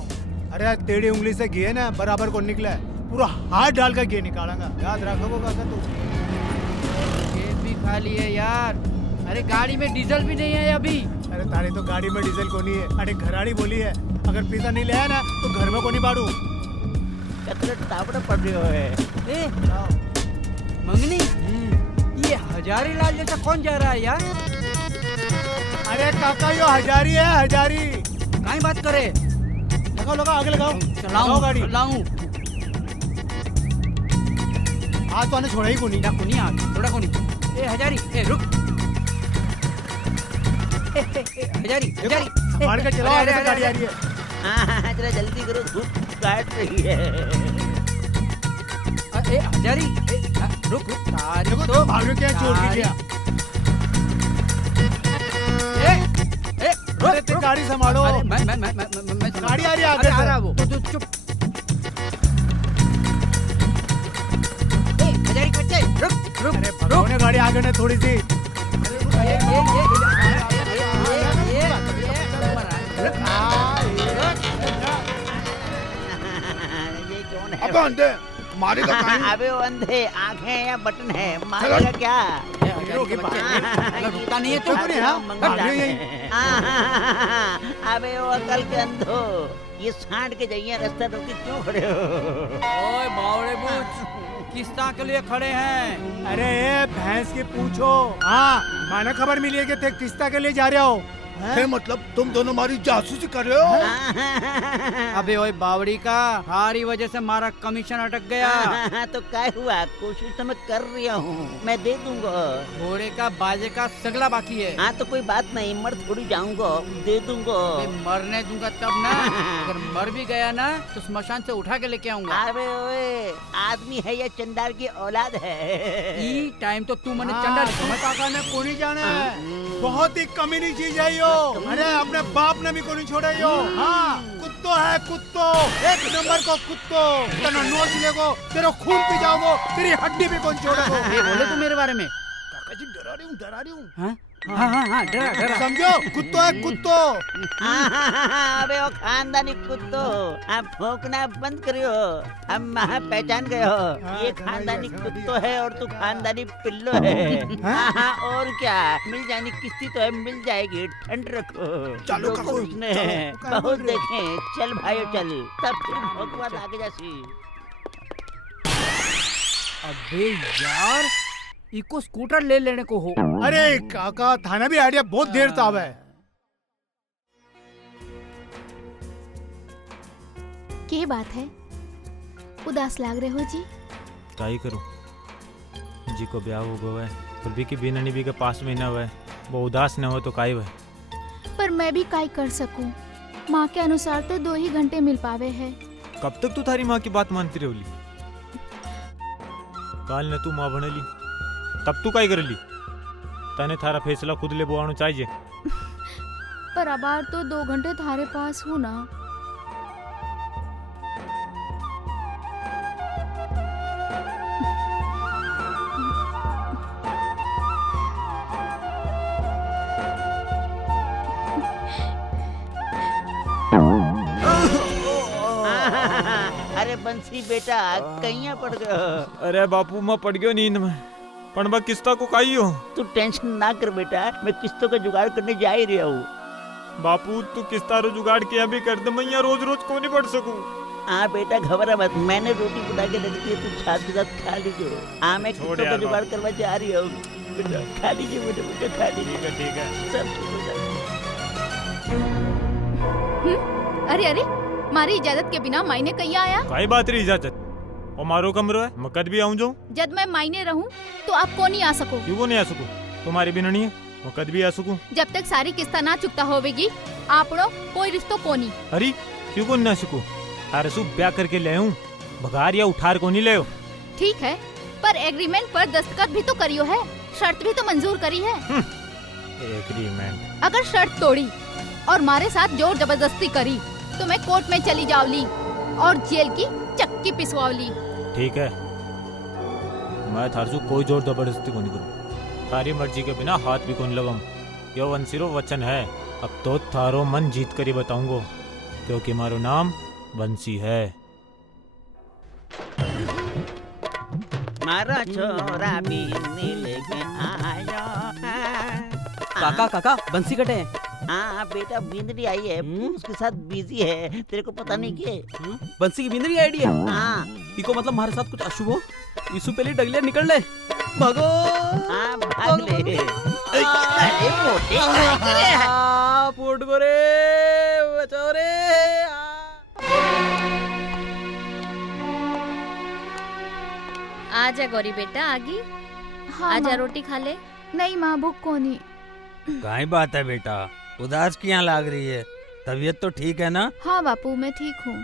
अरे टेढ़ी उंगली से घी है ना बराबर को निकला है, पूरा हाथ डाल कर घी निकालेगा, याद रखोगे काका तू। जेब भी खाली है यार। अरे गाड़ी में डीजल भी नहीं है अभी। अरे तारी तो गाड़ी में डीजल को नहीं है। अरे घराड़ी बोली है अगर पैसा नहीं ले आया ना तो घर में को नहीं बाड़ू। तावड़ा पड़ रहे हो है। ए, मंगनी, ये हजारी लाल जैसा कौन जा रहा है यार? अरे काका यो हजारी है, हजारी। कहीं बात करे? लगाओ आगे लगाओ। चलाऊं गाड़ी चलाऊं। आज तो आने छोड़ा ही कोनी। कोनी आगे थोड़ा कोनी। ए हजारी, ए रुक। हजारी मार के चलाओ, आगे से गाड़ी आ रही है। हाँ जरा जल्दी करो, धूप काट रही है। ए हजारी, रुक देखो तो भागने क्या छोड़ दिया। रुक गाड़ी संभालो। मैं गाड़ी आ रही है आगे से। आ रहा वो। तू चुप। ए हजारी बच्चे रुक। अरे भगवान ने गाड़ी आगे ने थोड़ी सी। अब अंधे मारेगा कहीं? अबे वो अंधे आंखें या बटन है, मारेगा क्या? रुकता नहीं है तो अबे वो अकल के अंधो, ये सांड के जाइए रास्ता रोके क्यों खड़े हो? ओए बावड़े बूच, किस्ता के लिए खड़े हैं? अरे भैंस की पूछो। हाँ माना खबर मिली है कि ते किस्ता के लिए जा रहे हो। है मतलब तुम दोनों हमारी जासूसी कर रहे हो? अबे ओए बावड़ी का, हमारी वजह से हमारा कमीशन अटक गया। तो क्या हुआ, कोशिश तो मैं कर रहा हूँ, मैं दे दूंगा। घोड़े का बाजे का सगला बाकी है। हाँ तो कोई बात नहीं, मर थोड़ी जाऊंगा, दे दूंगा। मरने दूंगा तब ना, अगर मर भी गया ना तो स्मशान से उठा के लेके आऊंगा। अबे ओए आदमी है या चंडाल की औलाद है? ई टाइम तो तू मने चंडाल काका ने कोनी जाना है, बहुत ही कमीनी चीज है यो। अरे अपने बाप ने भी को नहीं छोड़ा यो। हाँ कुत्तो है कुत्तो, एक नंबर को कुत्तो। तना नोच लेगो, तेरा खून पी जाओगो, तेरी हड्डी भी कौन छोड़ेगो। ये बोले तू मेरे बारे में? काका जी डरा रही हूँ। हाँ हाँ डरा समझो, कुत्तो है कुत्तो। अबे वो खानदानी कुत्तो, आप भौंकना बंद करियो, हम महा पहचान गए हो। ये खानदानी कुत्तो है और तू खानदानी पिल्लो है। हाँ और क्या, मिल जानी किस्ती तो है, मिल जाएगी, ठंड रखो। चलो उसने बहुत देखे, चल भाई चल, तब फिर भौंकवाद आगे जासी। अबे यार, इको स्कूटर ले लेने को हो। अरे काका थाना भी आइडिया बहुत देर ताब है। क्या बात है, उदास लाग रहे हो जी? क्या ही करूं, जी को ब्याह हो गया है, फिर भी की बिना निभी के पास महीना हुआ है, वो उदास न हो तो काई हुआ। पर मैं भी काई कर सकूं, माँ के अनुसार तो 2 ही घंटे मिल पावे है। कब तक तू थारी माँ की बात मानती रहोली? काल ने तू माँ बनेली, तब तू काय करली? तने थारा फैसला खुद ले बोआनो चाहिए। पर अबार तो 2 घंटे थारे पास हूँ ना। अरे बंसी बेटा कहीं पड़ गयो? अरे बापू मैं पड़ गयो नींद में, पण बा किस्ता को काई हो? तू टेंशन ना कर बेटा, मैं किस्तों का जुगाड़ करने जा ही रहा हूँ। बापू तू किस्ता रो जुगाड़ किया भी कर दे, मैं यहाँ रोज रोज को नहीं पढ़ सकूं। हाँ बेटा घबरा मत, मैंने रोटी बना के रख दी है, तू छात के साथ खा लीजिए। हाँ मैं किस्तों का जुगाड़ करवा जा रही हूँ, बेटा खा लीजिए, बेटा खा लीजिए। ठीक है सब अरे अरे, मारी इजाजत के बिना मायने कहीं आया? काई बात रही इजाजत? और मारो कमरो है, मैं कद भी आऊं जाऊं? जब मैं मायने रहूं तो आप कौन नहीं आ सको? क्यों को नहीं आ सकूं? तुम्हारी भी नहीं है, मैं कद भी आ सकूं। जब तक सारी किस्ता ना चुकता होवेगी आपनो कोई रिश्तो कोनी। अरे क्यों को ना सकूं? थारे सु ब्याह करके ले हूं, भगार या उठार को नहीं ले हो। ठीक है, पर एग्रीमेंट पर दस्तखत भी तो करियो है, शर्त भी तो मंजूर करी है। एग्रीमेंट अगर शर्त तोड़ी और मारे साथ जोर जबरदस्ती करी तो मैं कोर्ट में चली जावली और जेल की चक्की पिसवावली। ठीक है, मैं थारे सु कोई जोर जबरदस्ती को नहीं करूं, थारी मर्जी के बिना हाथ भी को नहीं लगाऊं। यो वंशीरो वचन है। अब तो थारो मन जीत कर ही बताऊंगो, क्योंकि मारो नाम बंसी है। मारा छोरा बिंदी लेके आया। काका काका बंसी कटे हैं। हाँ बेटा, बिंदरी आई है, उसके साथ बिजी है, तेरे को पता नहीं क्या? बंसी की बिंदरी आईडी है। हाँ, इको मतलब हमारे साथ कुछ अशुभ हो, इसु पहले डगलिया निकल ले। भागो। हाँ भाग ले। अरे मोटे काय करे है? फूट गो रे, बचाओ रे। आजा गौरी बेटा, आगी। हाँ आजा माँ। रोटी खा ले। नहीं माँ, भूख कोनी। काई बात है बेटा, उदास क्यों लाग रही है? तबीयत तो ठीक है ना? हाँ बापू, मैं ठीक हूँ।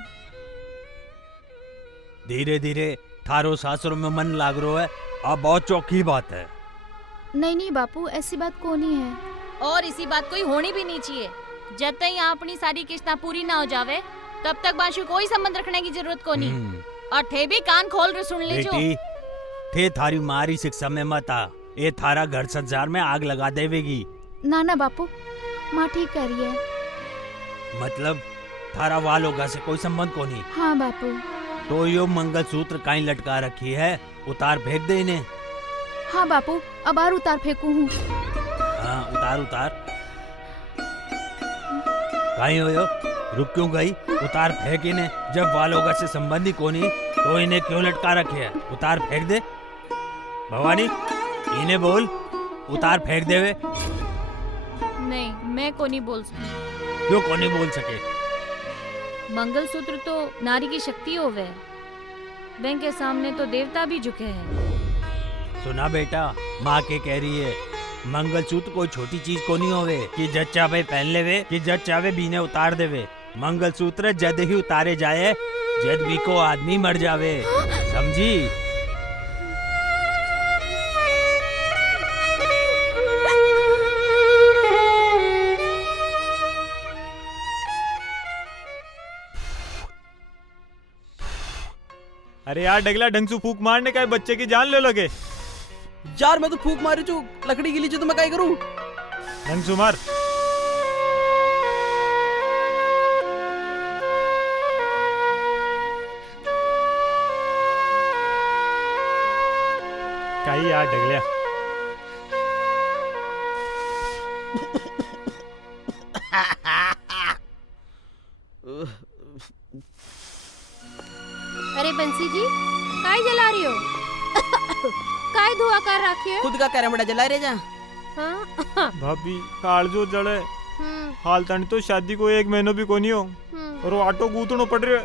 धीरे धीरे थारो सासुर में मन लाग रो है, अब बहुत चौकी बात है। नहीं नहीं बापू, ऐसी बात कोनी है। और इसी बात कोई होनी भी नहीं चाहिए। जब तक यहाँ अपनी सारी किस्ता पूरी ना हो जावे तब तक बाशु कोई संबंध रखने की जरूरत को नहीं। और थे भी कान खोल कर सुन ले जो। बेटी, थे थारी मारी शिक्षा में मत आ, ये थारा घर संसार में आग लगा देवेगी। ना ना बापू, माँ ठीक कह रही है। मतलब थारा वालों से कोई संबंध को नहीं। हाँ बापू। तो यो मंगलसूत्र काई लटका रखी है, उतार फेंक दे इन्हें। हाँ बापू, अब और उतार फेंकू हूँ। हाँ उतार उतार। काई हो यो, रुक क्यों गई? उतार फेंक इन्हें। जब वालों से संबंधी कोनी तो इन्हें क्यों लटका रखे है? उतार फेंक दे। भवानी, इन्हें बोल उतार फेंक देवे। नहीं, मैं को नहीं बोल सकती। क्यों को नहीं बोल सके? मंगलसूत्र तो नारी की शक्ति होवे, बैंक के सामने तो देवता भी झुके हैं। सुना बेटा, माँ के कह रही है, मंगलसूत्र कोई छोटी चीज को नहीं होवे कि जज चाहे पहन लेवे कि जज चाहे बीने उतार देवे। मंगलसूत्र जद ही उतारे जाए जद भी को आदमी मर जावे, समझी? अरे यार डगला, ढंग से फूक मारने का है, बच्चे की जान ले लगे। यार मैं तो फूक मारी चू, लकड़ी गिली चू, तो मैं क्या करूं? ढंग से मार। काई यार डगलिया। अरे बंसी जी, काय जला रही हो? काय धुआं कर रखी है? खुद का कैरम बड़ा जला रे जा। हाँ? भाभी कालजो जड़े हाल तन तो शादी को 1 महीनो भी कोनी हो और वो आटो गूंथनो पड़ रहे।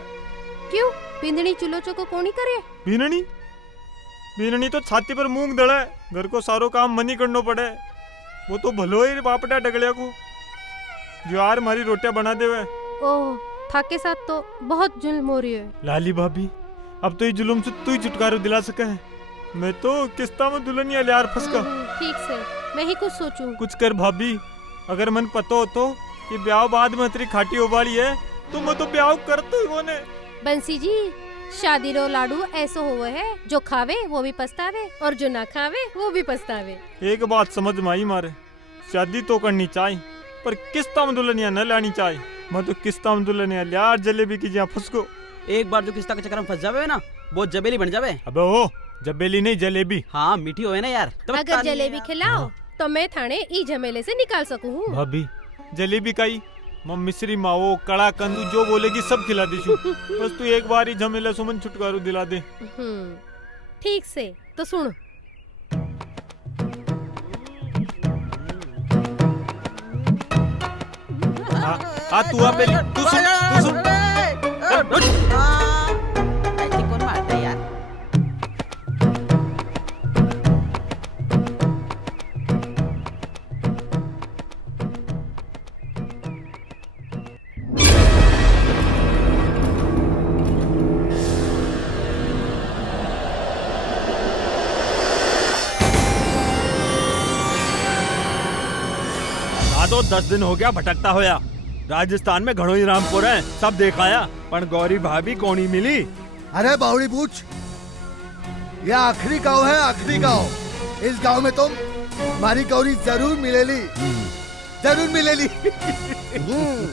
क्यों? बिंदनी चूल्हो चको कोनी करे? बीननी बीननी तो छाती पर मूंग दड़े, घर को सारो काम मनी करनो पड़े। वो तो भलो ही बापटा डगलिया को जो यार मारी रोटियां बना देवे। ओह, थाके साथ तो बहुत जुल्म हो रही है। लाली भाभी, अब तो ये जुल्म से तू ही छुटकारा दिला सका है। मैं तो किस्ता में दुल्हनिया यार फंसका। ठीक से, मैं ही कुछ सोचूं। कुछ कर भाभी, अगर मन पतो हो तो कि ब्याह बाद में तेरी खाटी उबाली है तो मैं तो ब्याह कर तो ही होने। बंसी जी, शादी रो लाडू ऐसा हुआ है, जो खावे वो भी पछतावे और जो ना खावे वो भी पछतावे। एक बात समझ में आई मारे, शादी तो करनी चाहिए पर किस्ता में दुल्हनिया न लानी चाहिए। मैं तो किस्ता में दुल्हनिया यार जलेबी की जहाँ फंसको। एक बार जो किस्ता के चक्कर में फंस जावे ना, वो जबेली बन जावे। अबे ओ, जबेली नहीं जलेबी। हाँ मीठी होवे ना यार। अगर जलेबी खिलाओ तो मैं थाने ई झमेले से निकाल सकूं। भाभी जलेबी काई मैं मिश्री माओ कड़ा कंदू जो बोलेगी सब खिला दीशु। बस तू एक बार ही झमेले सुमन छुटकारो दिला दे। ठीक से तो सुन। हाँ तू आ पहले, तू सुन, तू सुन। ऐसे कौन मारता है यार? दादो 10 दिन हो गया भटकता होया। राजस्थान में घणो ही रामपुर है, सब देखाया, पर गौरी भाभी कोनी मिली। अरे बावड़ी पूछ, यह आखिरी गांव है, आखिरी गांव। इस गांव में तुम हमारी गौरी जरूर मिलेली, जरूर मिलेली।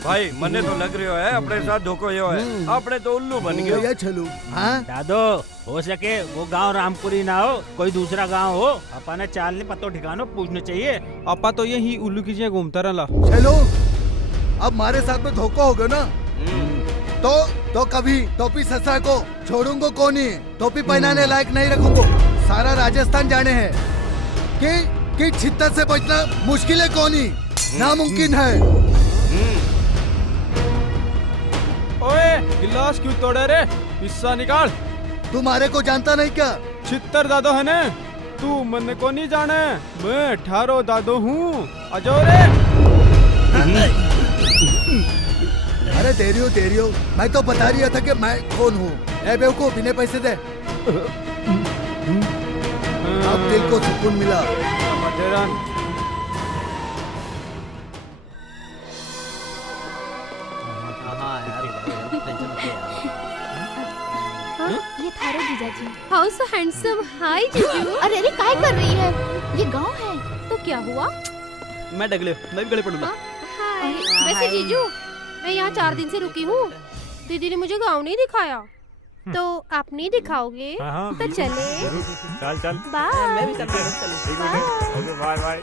भाई मने तो लग रहा है अपने साथ धोखो यो है, अपने तो उल्लू बन गए। ये चलो। हाँ दादो, हो सके वो गांव रामपुरी ना हो, कोई दूसरा गांव हो। अपा ने चाल नहीं पतो ठिकानो पूछना चाहिए। अपा तो यही उल्लू की जगह घूमता रहा। चलो, अब हमारे साथ में धोखा होगा ना, तो कभी टोपी ससुरा को छोड़ूंगा को नहीं, टोपी पहनाने लायक नहीं रखूंगा। सारा राजस्थान जाने हैं कि छित्तर से बचना मुश्किल है, कोनी नामुमकिन है। ओए, गिलास क्यों तोड़े रे? हिस्सा निकाल। तुम्हारे को जानता नहीं क्या? छित्तर दादो है ने? तू मन को नहीं जाने, मैं 18 दादो हूँ। अजो रे। अरे देरियो, मैं तो बता रहा था कि मैं कौन हूँ। ए बेवकूफ, इन्हें पैसे दे। अब दिल को सुकून मिला। ये थारो जीजाजी। How so handsome. हाय जीजू। अरे अरे काय कर रही है? ये गांव है। तो क्या हुआ? मैं डगले, मैं भी गले पड़ूंगा। हाय। वैसे जीजू, मैं यहाँ 4 दिन से रुकी हूँ। दीदी ने मुझे गाँव नहीं दिखाया, तो आप नहीं दिखाओगे? तो चले। चल बाय। मैं भी चल। बाय।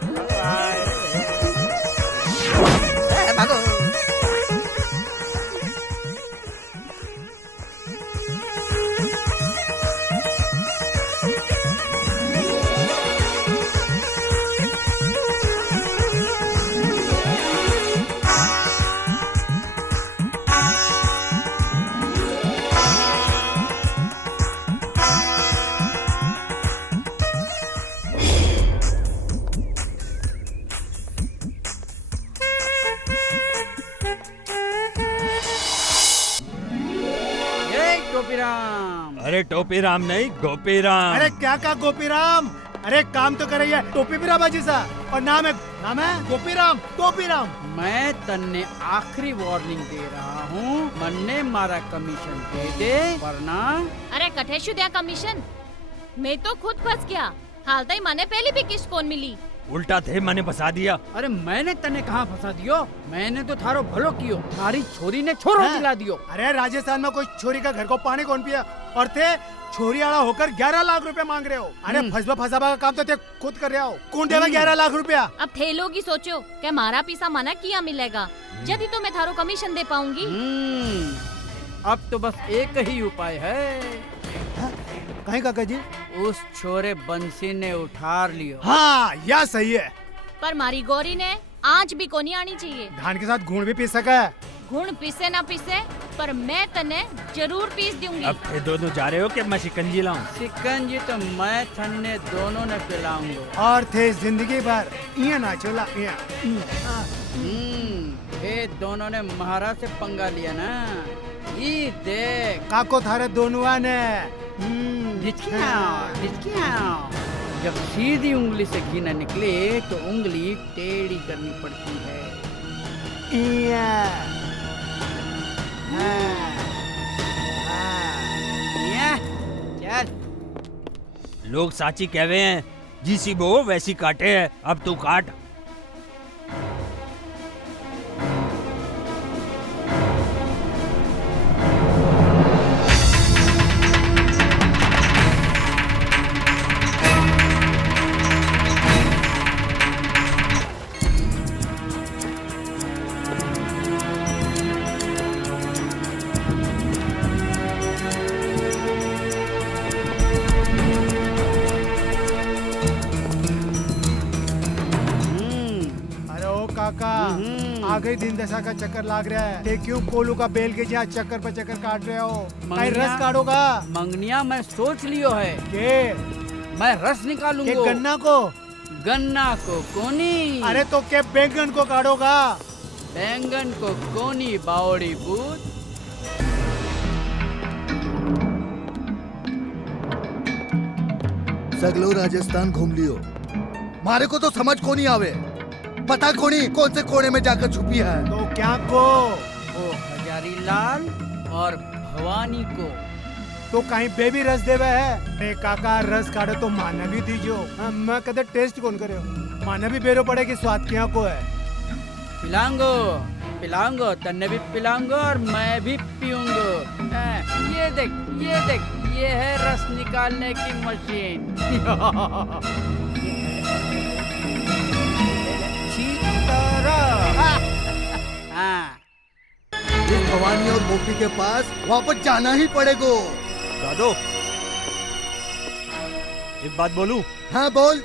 अरे टोपी राम नहीं, गोपी राम। अरे क्या का गोपी राम? अरे काम तो कर रही है टोपी भी बाजी सा, और नाम है गोपी राम, टोपी राम। मैं तन्ने आखिरी वार्निंग दे रहा हूँ, मन्ने मारा कमीशन दे दे, वरना। अरे कठेशु दिया कमीशन, मैं तो खुद फंस गया। हाल तक माने पहली भी किस्त कौन मिली। उल्टा थे मैंने फंसा दिया। अरे मैंने तने कहाँ फंसा दियो? मैंने तो थारो भलो कियो, थारी छोरी ने छोरो दिला दियो। अरे राजस्थान में कोई छोरी का घर को पानी कौन पिया, और थे छोरी आड़ा होकर 11 लाख रुपए मांग रहे हो। अरे फसबा का काम तो ते खुद कर रहे हो, कौन देगा 11 लाख रुपया? अब थे लोग ही सोचो क्या मारा पीसा मना किया मिलेगा, जब तो मैं थारो कमीशन दे पाऊंगी। अब तो बस एक ही उपाय है। कहीं काका जी? उस छोरे बंसी ने उठार लियो। हाँ, यह सही है। पर मारी गौरी ने आज भी कोनी आनी चाहिए। धान के साथ घूण भी पी सका है। घूण पीसे ना पीसे, पर मैं तने जरूर पीस दूंगी। अब थे दोनों जा रहे हो कि मैं शिकंजी लाऊं? शिकंजी तो मैं थन्ने दोनों ने पिलाऊंगा। और थे जिंदगी भर ये ना चला ये। ये दोनों ने महाराज से पंगा लिया ना, ये देख। काको थारे दोनों ने जब सीधी उंगली से घी न निकले तो उंगली टेढ़ी करनी पड़ती है। चल। लोग साची कहवे हैं, जिसी बो वैसी काटे है। अब तू काट। आ गई दिन दशा का चक्कर लाग रहा है। ते क्यों कोलू का बेल के जहाँ चक्कर पर चक्कर काट रहे हो? कहीं रस काटोगा? मंगनिया मैं सोच लियो है के मैं रस निकालूंगा। के गन्ना को? गन्ना को कोनी। अरे तो के बैंगन को काटोगा? बैंगन को कोनी बावड़ी बूत। सगलो राजस्थान घूम लियो, मारे को तो समझ को नहीं आवे। बता कोनी कौन से कोने में जाकर छुपी है? तो क्या को? वो हजारी लाल और भवानी को। तो कहीं बेबी रस देवे है? रे काका रस काढ़े तो माना भी दीजो। मैं कदे टेस्ट कौन करे? माना भी बेरो पड़े कि स्वाद क्या को है? पिलांगो पिलांगो, तन्ने भी पिलांगो और मैं भी पीऊंगो। ये देख ये है रस निकालने की मशीन। हाँ। इस भवानी और गोपी के पास वापस जाना ही पड़ेगा। दादो, एक बात बोलूं? हाँ बोल।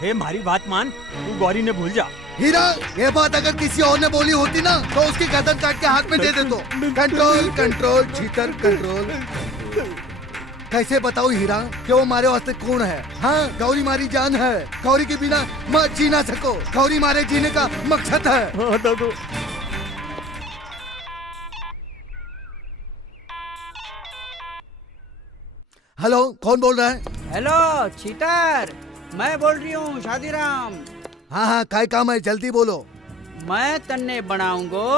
हे मारी बात मान, तू गौरी ने भूल जा। हीरा, ये बात अगर किसी और ने बोली होती ना तो उसकी गर्दन काट के हाथ में दे दे तो। Control control cheater control. कैसे बताओ हीरा कि वो हमारे वास्ते कौन है? हाँ, गौरी मारी जान है। गौरी के बिना मत जी ना सको। गौरी मारे जीने का मकसद है। हाँ दादू। हेलो, कौन बोल रहा है? हेलो चीटर, मैं बोल रही हूँ शादीराम। हाँ हाँ, काय काम है, जल्दी बोलो। मैं तन्ने बनाऊंगो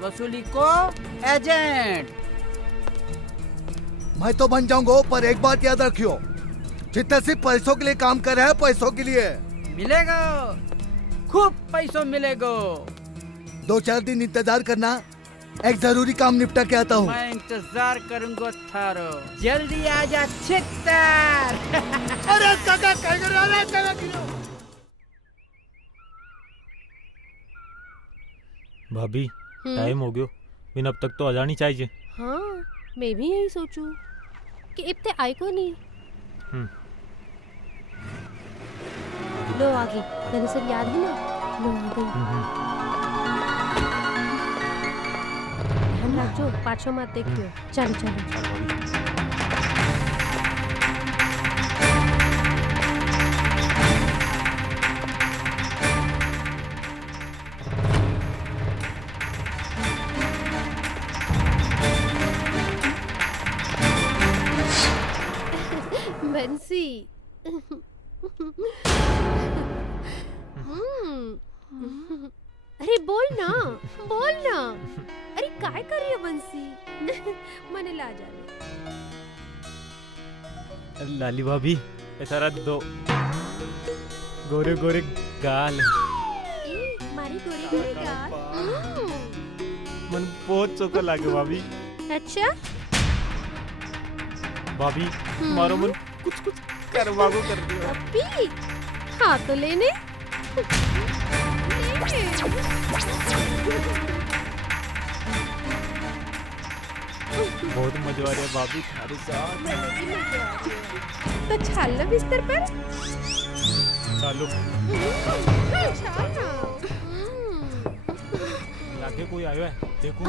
वसूली को एजेंट। मैं तो बन जाऊंगा, पर एक बात याद रखियो, जितना सिर्फ पैसों के लिए काम कर रहा है, पैसों के लिए मिलेगा, खूब पैसों मिलेगा। 2-4 दिन इंतजार करना, एक जरूरी काम निपटा के आता हूँ। मैं इंतजार करूंगा थारो, जल्दी आजा चित्तर। अरे काका क्या कर रहा है? काका भाभी टाइम हो गयो, बिन अब तक तो आ जानी चाहिए। हाँ, मैं भी यही सोचूं कि इब्ते आए को नहीं। लो आ गई, दरअसल याद है ना, लो आ गई। ध्यान रखो, पाछो मत देखियो। चलो चलो। बंसी। अरे बोल ना, बोल ना। अरे काय कर रही हो बंसी? मने ला जाने। लाली भाभी, ऐसा रख दो। गोरे गोरे गाल, मारी गोरी गोरी गाल। मन बहुत चोका लागे भाभी। अच्छा भाभी, मारो मन कुछ कुछ करवागो कर दिया। अभी हाँ तो लेने। बहुत मजा आ रहा है भाभी तुम्हारे साथ। तो छाल लो बिस्तर पर। चालो। लागे कोई आयो है, देखो।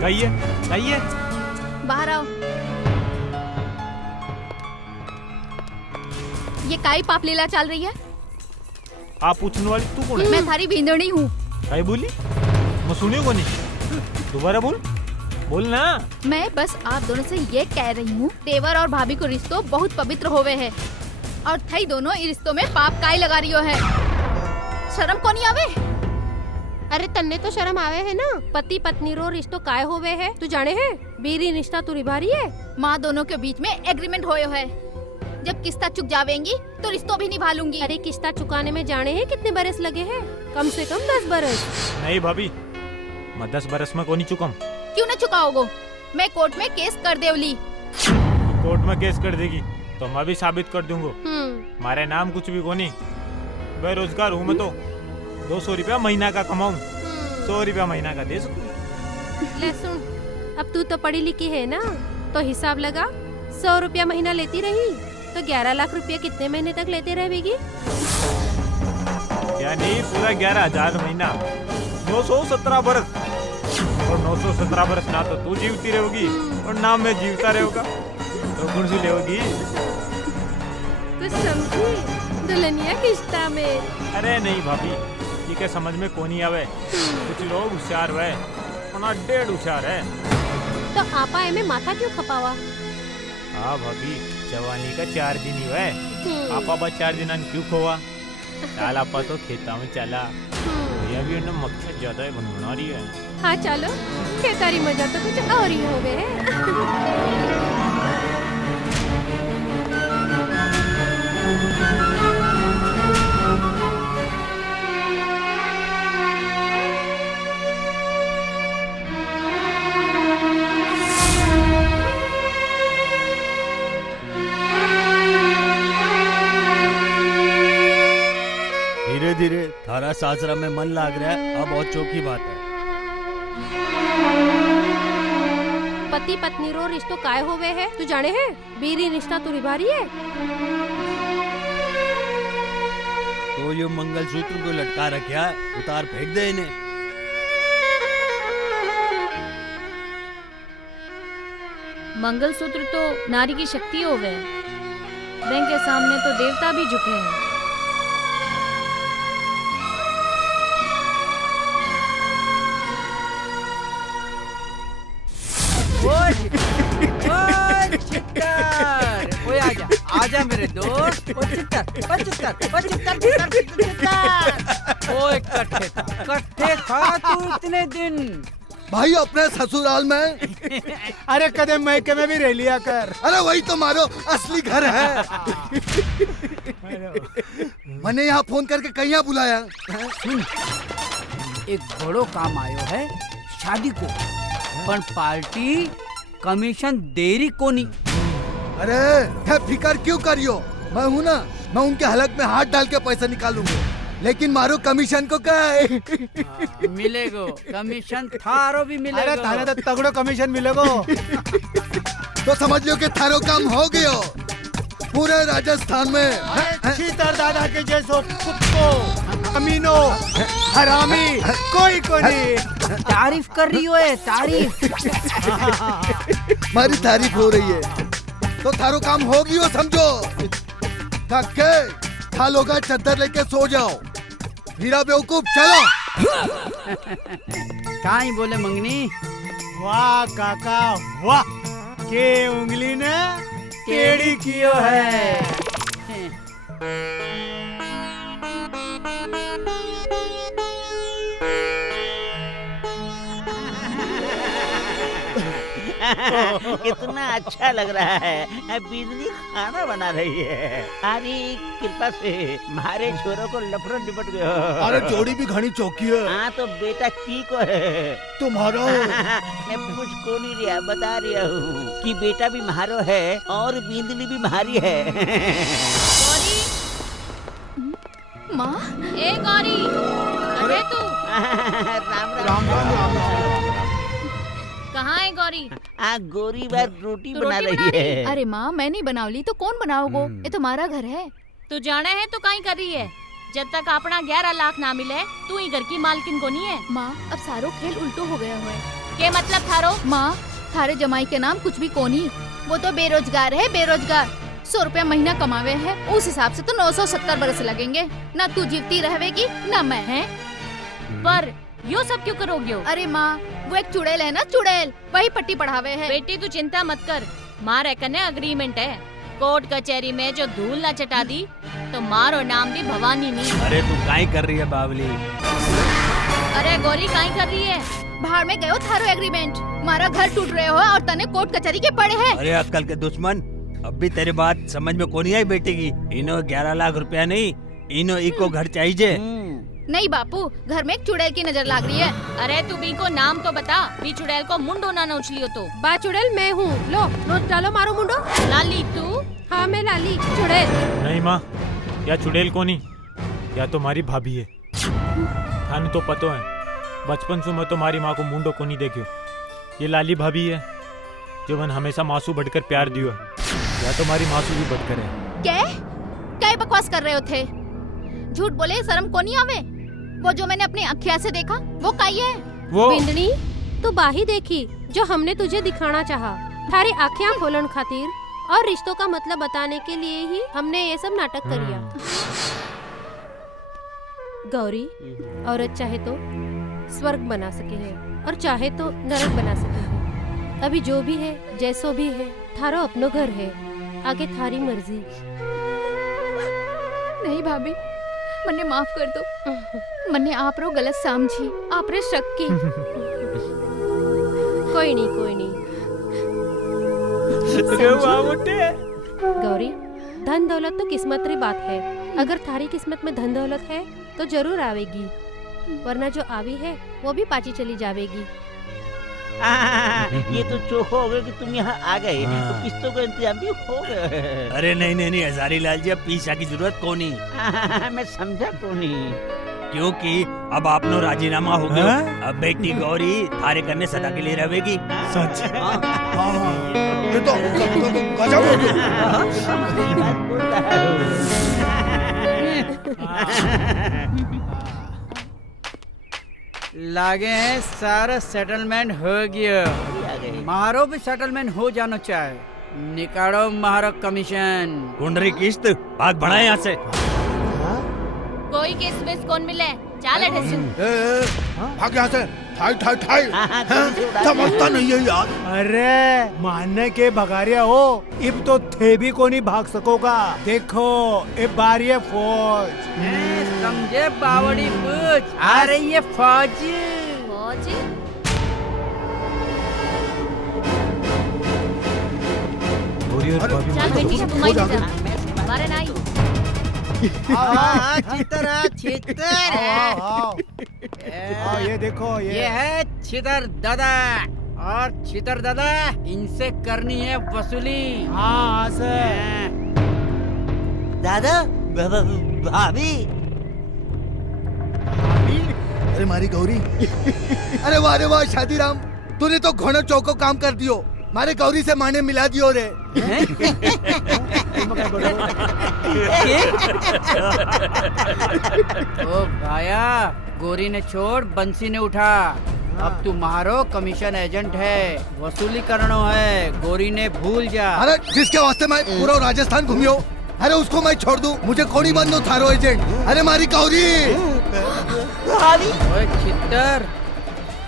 गई है। बाहर आओ। ये काई पाप लीला चल रही है? आप पूछने वाली तू कौन है? मैं थारी भींदड़ी हूँ। काई बोली? मैं सुनियो को नहीं। दोबारा बोल ना। मैं बस आप दोनों से ये कह रही हूँ, देवर और भाभी को रिश्तों बहुत पवित्र होवे है, और थई दोनों इन रिश्तों में पाप काई लगा रही हो है। शर्म को नहीं आवे? अरे तन्ने तो शर्म आवे है ना। पति पत्नी रो रिश्तो काय होवे है तू जाने है? बीरी रिश्ता तू निभा रही है। माँ दोनों के बीच में एग्रीमेंट होयो है, जब किस्ता चुक जावेंगी तो रिश्तों भी निभा लूंगी। अरे किस्ता चुकाने में जाने हैं कितने बरस लगे हैं? कम से कम 10 बरस। नहीं भाभी, मैं 10 बरस में को नहीं चुकाऊं। क्यों न चुकाओगो? मैं कोर्ट में केस कर देवली। कोर्ट में केस कर देगी तो मैं भी साबित कर दूंगा। मारे नाम कुछ भी को नहीं, बेरोजगार हूँ मैं तो। 200 रुपया महीना का कमाऊं, 100 रुपया महीना का दे सकूं। ले सुन, अब तू तो पढ़ी लिखी है ना, तो हिसाब लगा। 100 रुपया महीना लेती रही तो 11 लाख रुपया कितने महीने तक लेते रहेगी? यानी पूरा 11,000 महीना, 917 बरस। और 917 बरस ना तो तू जीवती रहोगी और ना मैं जीवता रहूंगा, तो कौन सी लेगी? कुछ समझी दुल्हनिया किस्ता में? अरे नहीं भाभी, ये क्या समझ में कोनी आवे। कुछ लोग होशियार हुए, उन्हें 1.5 होशियार है। तो आपा में माथा क्यों खपावा? हाँ भाभी, जवानी का 4 दिन ही है। आपा बस 4 दिन क्यों खोवा? चाल आपा तो खेता में चला। भैया भी उन्हें मकसद ज्यादा है बनवा रही है। हाँ चलो, खेतारी मजा तो कुछ और ही हो गए है। धीरे धीरे थारा सासरा में मन लाग रहा है, अब बहुत चौकी बात है। पति पत्नी रो रिश्तो काय होवे है तू जाने है? बीरी रिश्ता तू निभा रही है। तो ये मंगलसूत्र को लटका रखा, उतार फेंक दे इन्हें। मंगलसूत्र तो नारी की शक्ति होवे, बैंक के सामने तो देवता भी झुके हैं। ओए आजा मेरे दोस्त। ओए कट्ठे था तू इतने दिन। भाई अपने ससुराल में। अरे कदम मैके में भी रह लिया कर। अरे वही तो मारो असली घर है। मैंने यहाँ फोन करके कहीं बुलाया। एक बड़ो काम आयो है शादी को, पर पार्टी कमीशन देरी को नहीं। अरे क्या फिकर क्यों करियो? मैं हूँ ना, मैं उनके हलक में हाथ डाल के पैसा निकालूंगा। लेकिन मारो कमीशन को क्या है? मिलेगो कमीशन, थारो भी मिलेगो। अरे थारे तो तगड़ो कमीशन मिलेगो। तो समझ लो कि थारो काम हो गयो पूरे राजस्थान में। चीतर दादा के जैसो कुत्तो, अमीनो, हरामी कोई को नहीं। तारीफ कर रही हो है, तारीफ। हमारी तारीफ हो रही है तो थारो काम हो गयो समझो। थक के खा लोगा, चद्दर लेके सो जाओ। हीरा बेवकूफ चलो। काई बोले मंगनी? वाह काका वाह, के उंगली ने टेढ़ी कियो है। कितना अच्छा लग रहा है। बिजली खाना बना रही है। अरे कृपा से मारे छोरों को लफड़ो निपट गयो। अरे जोड़ी भी घनी चौकी है। हाँ तो बेटा की को है तुम्हारा। मैं पूछ को नहीं रिया, बता रहा हूँ कि बेटा भी मारो है और बिजली भी मारी है। गौरी, माँ, ए गौरी, अरे तू राम राम। कहाँ है गौरी? गोरी बार रोटी बना रही है। अरे माँ मैं नहीं बनावली तो कौन बनाओगो? ये तुम्हारा घर है। तू जाने है तो कहीं कर रही है? जब तक अपना 11 लाख ना मिले तू ही घर की मालकिन को नहीं है। माँ अब सारो खेल उल्टो हो गया है। क्या मतलब थारो? माँ थारे जमाई के नाम कुछ भी कोनी, वो तो बेरोजगार है, बेरोजगार। 100 रुपया महीना कमावे है, उस हिसाब से तो 970 बरस लगेंगे। ना तू जीवती रहेगी ना मैं। है पर यो सब क्यों करोगे? अरे माँ वो एक चुड़ैल है ना, चुड़ैल, वही पट्टी पढ़ावे है। बेटी तू चिंता मत कर, मारे कने अग्रीमेंट है। कोर्ट कचहरी में जो धूल ना चटा दी तो मारो नाम भी भवानी नहीं। अरे तू काई कर रही है बावली? अरे गौरी काई कर रही है? बाहर में गयो थारो एग्रीमेंट, मारा घर टूट रहे हो और तने कोर्ट कचहरी के पड़े है। अरे अक्कल के दुश्मन, अब भी तेरी बात समझ में कौन आई बेटे की? इनो 11 लाख रुपया नहीं, इनो इको घर चाहिए। नहीं बापू, घर में एक चुड़ैल की नजर लाग रही है। अरे तू बी को नाम तो बता, बी चुड़ैल को मुंडो ना नोच लियो तो। बा चुड़ैल मैं हूँ, लो नोच डालो मारो मुंडो। लाली तू? हाँ मैं लाली चुड़ैल। नहीं माँ, या चुड़ैल को नहीं, या तो मारी भाभी है। थाने तो पतो है, बचपन से मैं तो मारी माँ को मुंडो को नहीं देखियो। ये लाली भाभी है जो मन हमेशा मासू बढ़कर प्यार दियो है, या तो मारी मासू भी बढ़कर है। क्या बकवास कर रहे हो थे? झूठ बोले शर्म को नहीं आवे? वो जो मैंने अपनी अखियाँ से देखा वो काई है? वो बिंदनी तू बाही देखी जो हमने तुझे दिखाना चाहा। थारी आँखें खोलन खातिर और रिश्तों का मतलब बताने के लिए ही हमने ये सब नाटक करिया। गौरी, औरत चाहे तो स्वर्ग बना सके है और चाहे तो नरक बना सके है। अभी जो भी है जैसो भी है, थारो अपनो घर है। आगे थारी मर्जी। नहीं भाभी, मन्ने माफ कर दो। मन्ने आप रो गलत समझी, आप रे शक की। कोई नहीं, कोई नहीं। गौरी, धन दौलत तो किस्मत री बात है। अगर थारी किस्मत में धन दौलत है तो जरूर आवेगी, वरना जो आवी है वो भी पाची चली जावेगी। ये तो चोखो हो गए कि तुम यहाँ आ गए, तो किस्तों का इंतजाम भी हो गया। अरे नहीं नहीं नहीं हजारी लाल जी, अब पीछा की जरूरत को नहीं। मैं समझा को नहीं, क्योंकि अब आपनो राजीनामा हो गया। अब बेटी गौरी थारे करने सदा के लिए रहेगी। सच? ये तो गजब हो गया। लागे हैं सारा सेटलमेंट हो गया। मारो भी सेटलमेंट हो जाना चाहे। निकालो मारो कमीशन। कुंडरी किस्त भाग बढ़ा यहाँ से। कोई केस वेस कौन मिले? चाल ढेसू। भाग यहाँ से। ठाई ठाई ठाई। समझता नहीं है यार। अरे मानने के भगारिया हो, इब तो थे भी को नहीं भाग सकोगा। देखो इब बारी है फौज। समझे बावड़ी पूछ आ रही है फौज। फौज? चल बेटी तुम्हारी तरफ बारे नहीं। ये देखो ये है छितर दादा, और छितर दादा इनसे करनी है वसूली। हाँ से दादा भाभी। अरे मारी गौरी। अरे वाह रे वाह शादीराम, तूने तो घोड़ो चौको काम कर दियो। मारे गौरी से माने मिला दियो रे। ओ भाया, गोरी ने छोड़ बंसी ने उठा। अब तुम्हारो कमीशन एजेंट है, वसूली करनो है। गोरी ने भूल जा। अरे जिसके वास्ते मैं पूरा राजस्थान घूमियो, अरे उसको मैं छोड़ दूं? मुझे कोनी बंदो थारो एजेंट। अरे मारी गौरी। ओए छितर,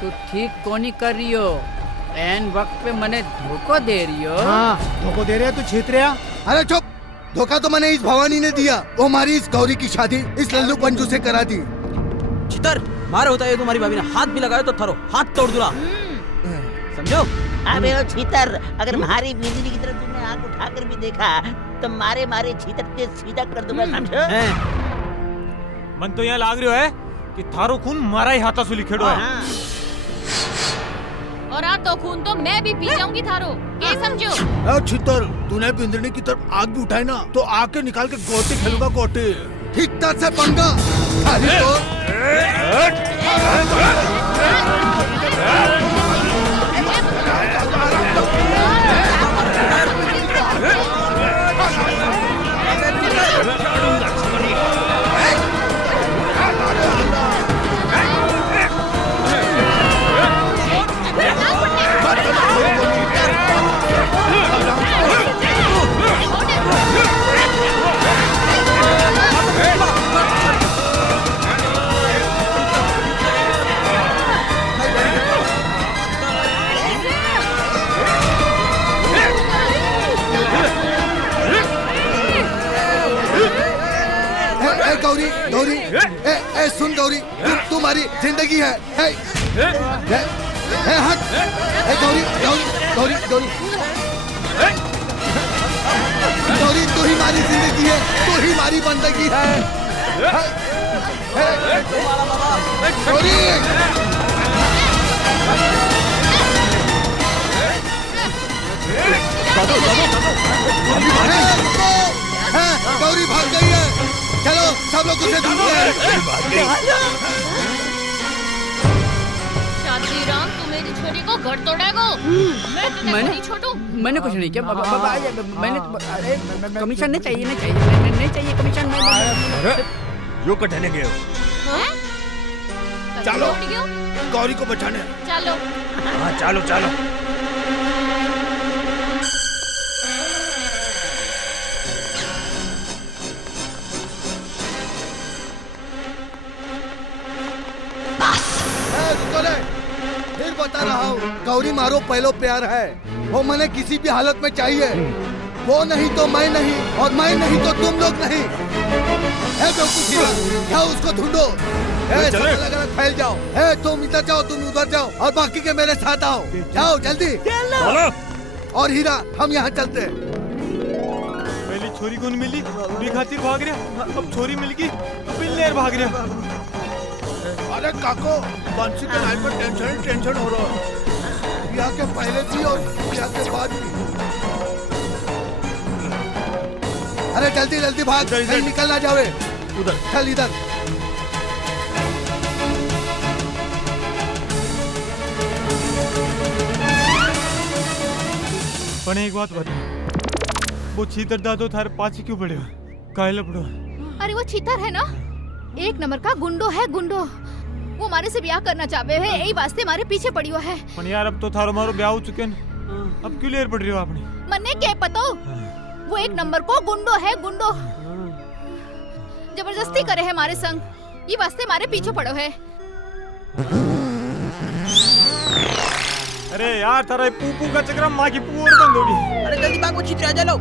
तू ठीक कोनी कर रही हो। एन वक्त पे मने धोखा दे रही हो। हाँ, धोखा दे रहे हो तू छितरिया। अरे चुप। धोखा तो मैंने इस भवानी ने दिया। वो हमारी इस गौरी की शादी इस लल्लू पंजू से करा दी। चितर मारे होता है तुम्हारी भाभी ने हाथ भी लगाया तो थारो हाथ तोड़ दूंगा, समझो? अबे ओ छीतर, अगर मारी बिजली की तरफ तुमने आंख उठाकर भी देखा तो मारे मारे छीतर ते सीधा कर दूंगा, समझो? मन तो यहाँ लाग रही है कि थारो खून मारा ही हाथा सुली खेड़ो है। और आ तो खून तो मैं भी पी जाऊंगी थारो, क्या समझो? छितर, तूने बिंदनी की तरफ आग भी उठाई ना तो आग के निकाल के गोटी खेलूंगा गोटी। ठीक तरह से पंगा। गौरी गौरी, ए सुन गौरी, तुम्हारी जिंदगी है। हट। गौरी गौरी गौरी गौरी गौरी, तू ही हमारी जिंदगी है, तू ही हमारी बंदगी है। गौरी गौरी भाग गई है। चलो सब लोग उसे ढूंढते हैं। शादीराम, तू मेरी छोरी को घर तोड़ेगा? मैं तुझे नहीं छोड़ू। मैंने कुछ नहीं किया। मैंने अरे कमीशन नहीं चाहिए, नहीं चाहिए, नहीं चाहिए कमीशन। यो कटने गए हो? चलो गौरी को बचाने। चलो। हाँ चलो चलो। फिर बता रहा हूँ, गौरी मारो पहलो प्यार है। वो मैंने किसी भी हालत में चाहिए। वो नहीं तो मैं नहीं, और मैं नहीं तो तुम लोग नहीं। है बेवकूफ हीरा, जाओ उसको ढूंढो। सब अलग अलग फैल जाओ। तुम इधर जाओ, तुम उधर जाओ, और बाकी के मेरे साथ आओ। जाओ जल्दी। और हीरा, हम यहाँ चलते हैं। पहली छोरी को नहीं मिली, भी खातिर भाग रहा। अब छोरी मिल गई, बिल्लेर भाग रहा। अरे काको, बंसी के नाम पर टेंशन हो रहा है। यहाँ के पहले भी और यहाँ के बाद भी। अरे जल्दी जल्दी भाग, कहीं निकल ना जावे। उधर चल इधर। पण एक बात बता, वो चीतर दादो थारे पाछे क्यों पड़े हो? काहे पड़ो? अरे वो चीतर है ना, एक नंबर का गुंडो है, गुंडो। वो हमारे से ब्याह करना चाहते है, यही वास्ते हमारे पीछे पड़ी हुआ है। पण यार अब तो थारो मारो ब्याह हो चुके हैं, अब क्यों लेर पड़ रही हो आपने? मन्ने क्या पता, वो एक नंबर को गुंडो है, गुंडो। जबरदस्ती करे है हमारे संग, ये वास्ते हमारे पीछे पड़ो है। अरे यार तारा पू का चक्कर माँ की पू और बंद होगी। अरे जल्दी भागो, चित्र आ जाओ।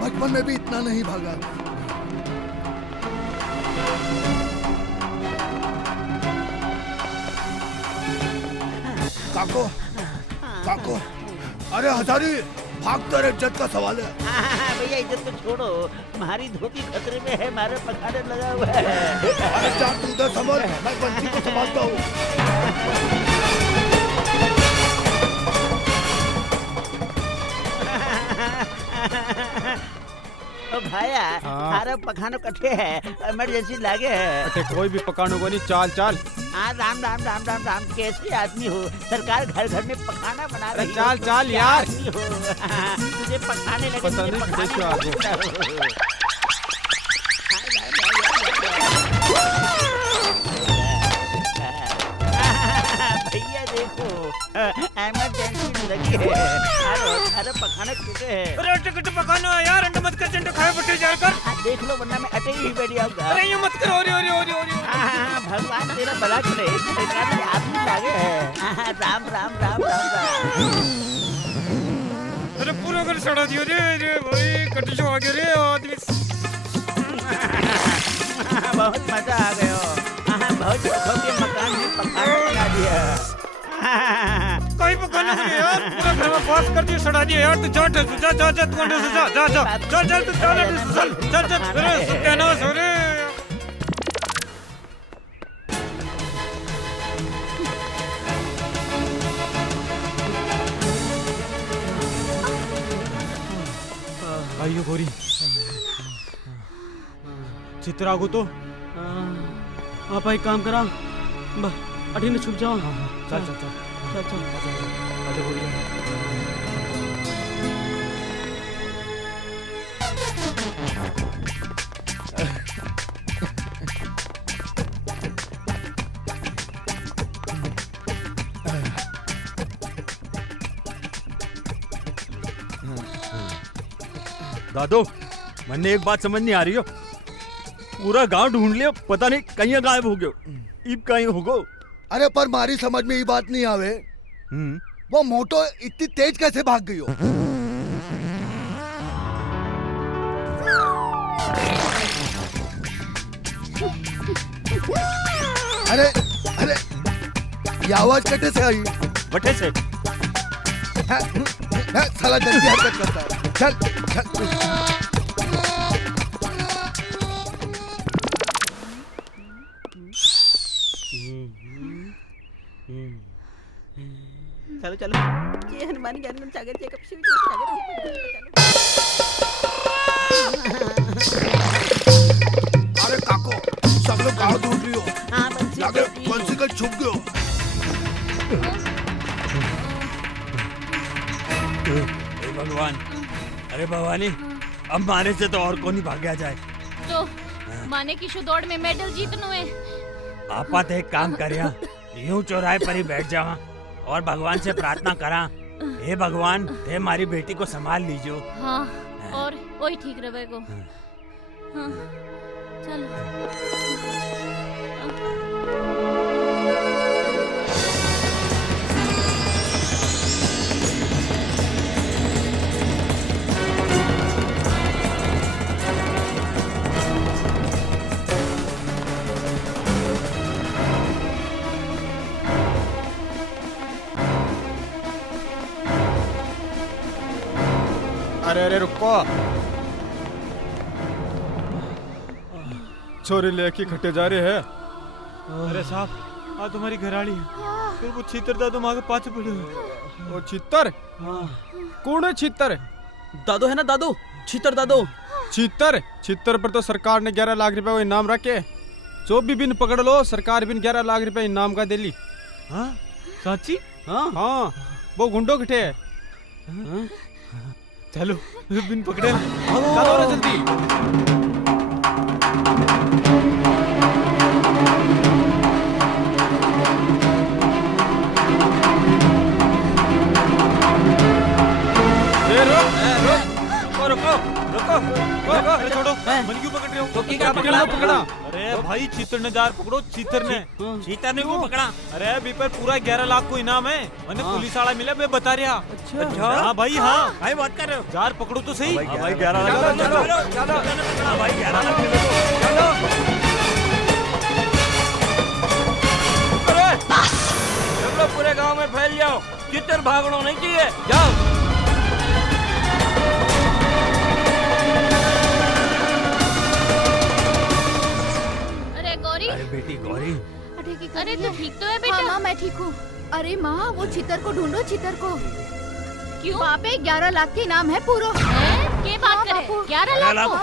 बचपन में भी इतना नहीं भागा। काको, काको, अरे हजारी, भाग तेरे इज्जत का सवाल है। भैया इज्जत को छोड़ो, तुम्हारी धोती खतरे में है, मारे पखाने लगा हुआ है। अरे जा तू उधर संभाल, मैं बंसी को संभालता हूँ। ओ भाया, थारा पखानो कट्ठे है, इमरजेंसी लागे है। अटे कोई भी पकानो को नहीं, चाल चाल। हाँ राम राम राम राम राम, कैसे आदमी हो? सरकार घर घर में पखाना बना रही है। चाल चाल यार, तुझे पकाने लगे, पता नहीं कैसे आ गए। भैया देखो, इमरजेंसी लगी है। अरे पखाना चुके हैं। अरे टिकट पकाना यार, अंडा मत कर, अंडा खाए बटे जार कर। देख लो वरना मैं अटे ही बैठ जाऊंगा। अरे यूं मत करो, ओरी। भगवान तेरा भला करे, सरकार ने आदमी लागे है। राम राम राम राम राम। अरे पूरा घर सड़ा दियो रे भाई, कटिशो आ गया रे आदमी। बहुत मजा आ गया। बहुत छोटे मकान में पखाना बना दिया। कोई पकाना नहीं यार, पूरा घर में पास कर दिया, सड़ा दिया यार। तू जा तू अंडे से जा तू चल तू चल अरे सत्यानाश हो रे। आइयो गोरी, चित्र आगो तो आप एक काम करा, अठी ने छुप जाओ। चल दादो, मैंने एक बात समझ नहीं आ रही हो। पूरा गांव ढूंढ लियो, पता नहीं कहीं गायब हो गयो। ईब कहीं होगो। अरे पर मारी समझ में ये बात नहीं आवे, वो मोटो इतनी तेज कैसे भाग गई हो? अरे अरे, ये आवाज कटे से आई? बटे से। साला जल्दी हरकत करता है। चल चलो चलो, ये हनुमान ज्ञान सागर जी कब से अरे काको, सब लोग गाँव ढूंढ रही हो। हाँ, बंसी का छुप गयो। भगवान, अरे भवानी, अब मारे से तो और को नहीं भाग्या जाए। तो माने की शो दौड़ में मेडल जीतनो है। आपा तो एक काम करिया, यूं चौराहे पर ही बैठ जावा और भगवान से प्रार्थना करा, हे भगवान, ते हमारी बेटी को संभाल लीजियो। हाँ, और वही ठीक रहेगो। हाँ। अरे अरे रुको, छोरी लेके खट्टे जा रहे हैं। अरे साहब आ तुम्हारी घराड़ी है, फिर वो छीतर दादू माँ के पाछे पड़े हुए। वो छितर? कौन है छितर? दादू है ना दादू, छितर दादू। छितर? छितर पर तो सरकार ने 11 लाख रुपए को इनाम रखे। जो भी बिन पकड़ लो सरकार बिन 11 लाख रुपए इनाम का देली। हाँ साची? हाँ वो गुंडो खटे है। चलो बिन पकड़े, चलो रे जल्दी। अरे छोड़ो, मन क्यों पकड़ रहे हो? तो क्या पकड़ा? अरे भाई चीतरनेदार पकड़ो, चीतर ने। चीतर ने क्यों पकड़ा? अरे अभी पर पूरा 11 लाख को इनाम है। मैंने पुलिस वाला मिला, मैं बता रहा। अच्छा हाँ भाई, हाँ भाई बात कर रहे हो? जार पकड़ो तो सही। भाई 11 लाख भाई 11 लाख चलो पूरे गांव में फैल जाओ, चित्तर भागना नहीं चाहिए, जाओ। अरे गौरी, अरे बेटी गौरी, अरे तू ठीक तो है बेटा? हाँ माँ मैं ठीक हूँ। अरे माँ वो चितर को ढूंढो, चितर को। क्यों? वहाँ पे 11 लाख के इनाम है पूरा। के बात करे? 11 लाख को?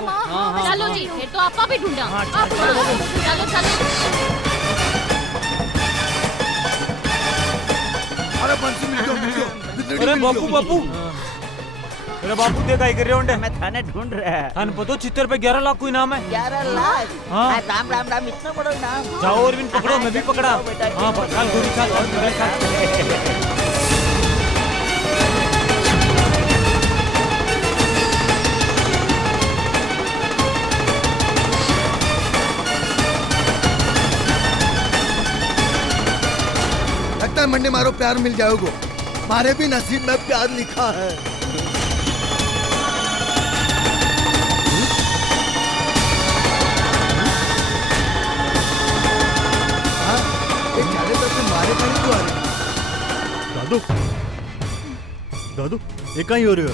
चलो जी, फिर तो आपा भी ढूंढा। चलो चलो। अरे बंसी मिल गयो। अरे बापू बापू, अरे बापू देखा कर रहे हो? मैं थाने ढूंढ रहा है। थाने पतो चित्तर पे 11 लाख को इनाम है। 11 लाख? हाँ। राम राम राम, इतना बड़ा इनाम। जाओ और बिन पकड़ो, मैं भी पकड़ा। हाँ चल गोरी चल और मेरे साथ। लगता है मंडे मारो प्यार मिल जाओगे। मारे भी नसीब में प्यार लिखा है। दादू दादू ये कहीं हो रही हो?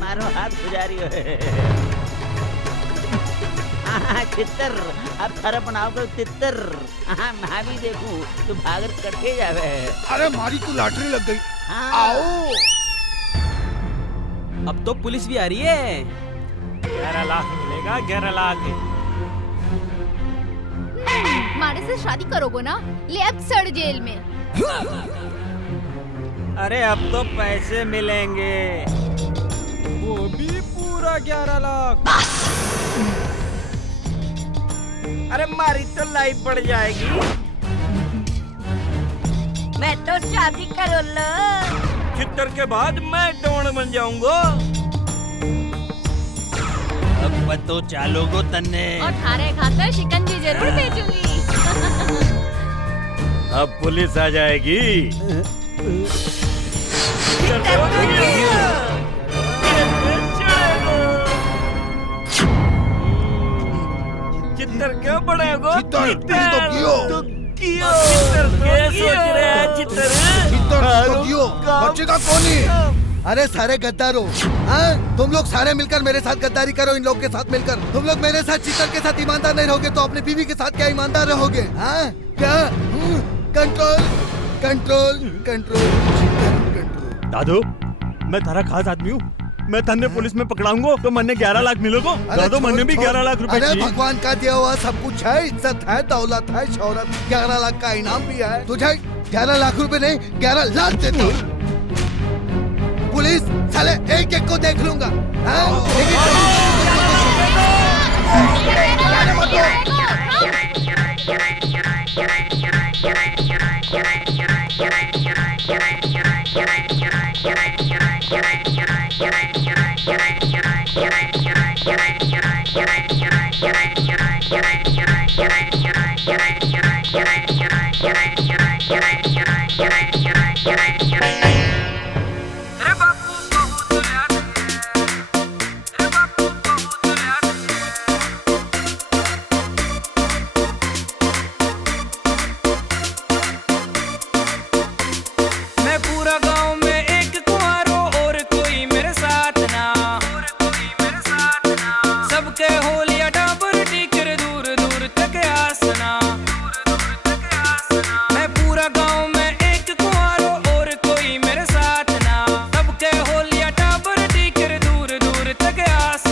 मारो हाथ गुजारी है। चित्तर अब थारा बनाओ कर चित्तर। मैं भी देखूं तो भागर कटे जावे। अरे मारी तो लॉटरी लग गई। आओ अब तो पुलिस भी आ रही है। 11 लाख मिलेगा, 11 लाख। मारे से शादी करोगे ना, ले अब सड़ जेल में। अरे अब तो पैसे मिलेंगे, वो भी पूरा 11 लाख। अरे मारी तो लाइफ बढ़ जाएगी। मैं तो शादी करो लो। चित्तर के बाद मैं डॉन बन जाऊंगा। अब तो चालोगो तन्ने। और थारे खातर शिकंजी जरूर भेजूंगी। अब पुलिस आ जाएगी। चित्तर क्यों पड़ेगा? बच्चे का कौन है? अरे सारे गद्दारों, हाँ? तुम लोग सारे मिलकर मेरे साथ गद्दारी करो। इन लोग के साथ मिलकर तुम लोग मेरे साथ चित्तर के साथ ईमानदार नहीं रहोगे तो अपनी बीवी के साथ क्या ईमानदार रहोगे? हाँ क्या? Control control control control. दादू मैं थारा खास आदमी हूँ, मैं तन्ने पुलिस में पकड़ाऊंगा तो मन्ने 11 लाख मिलोगे। दादू मन्ने भी 11 लाख रुपए। अरे भगवान का दिया हुआ सब कुछ है, इज्जत है, दौलत है, शोहरत, 11 लाख का इनाम भी है। तुझे 11 लाख रुपए नहीं 11 लाख देता हूँ। पुलिस साले एक एक को देख लूंगा। हाँ? मैं पूरा गांव में एक कुंवारो और कोई मेरे साथ ना, सबके होलिया डाबर टीकर दूर दूर तक आसना। मैं पूरा गांव में एक कुंवारो और कोई मेरे साथ ना, सबके होलिया डाबर टीकर दूर दूर तक आसना।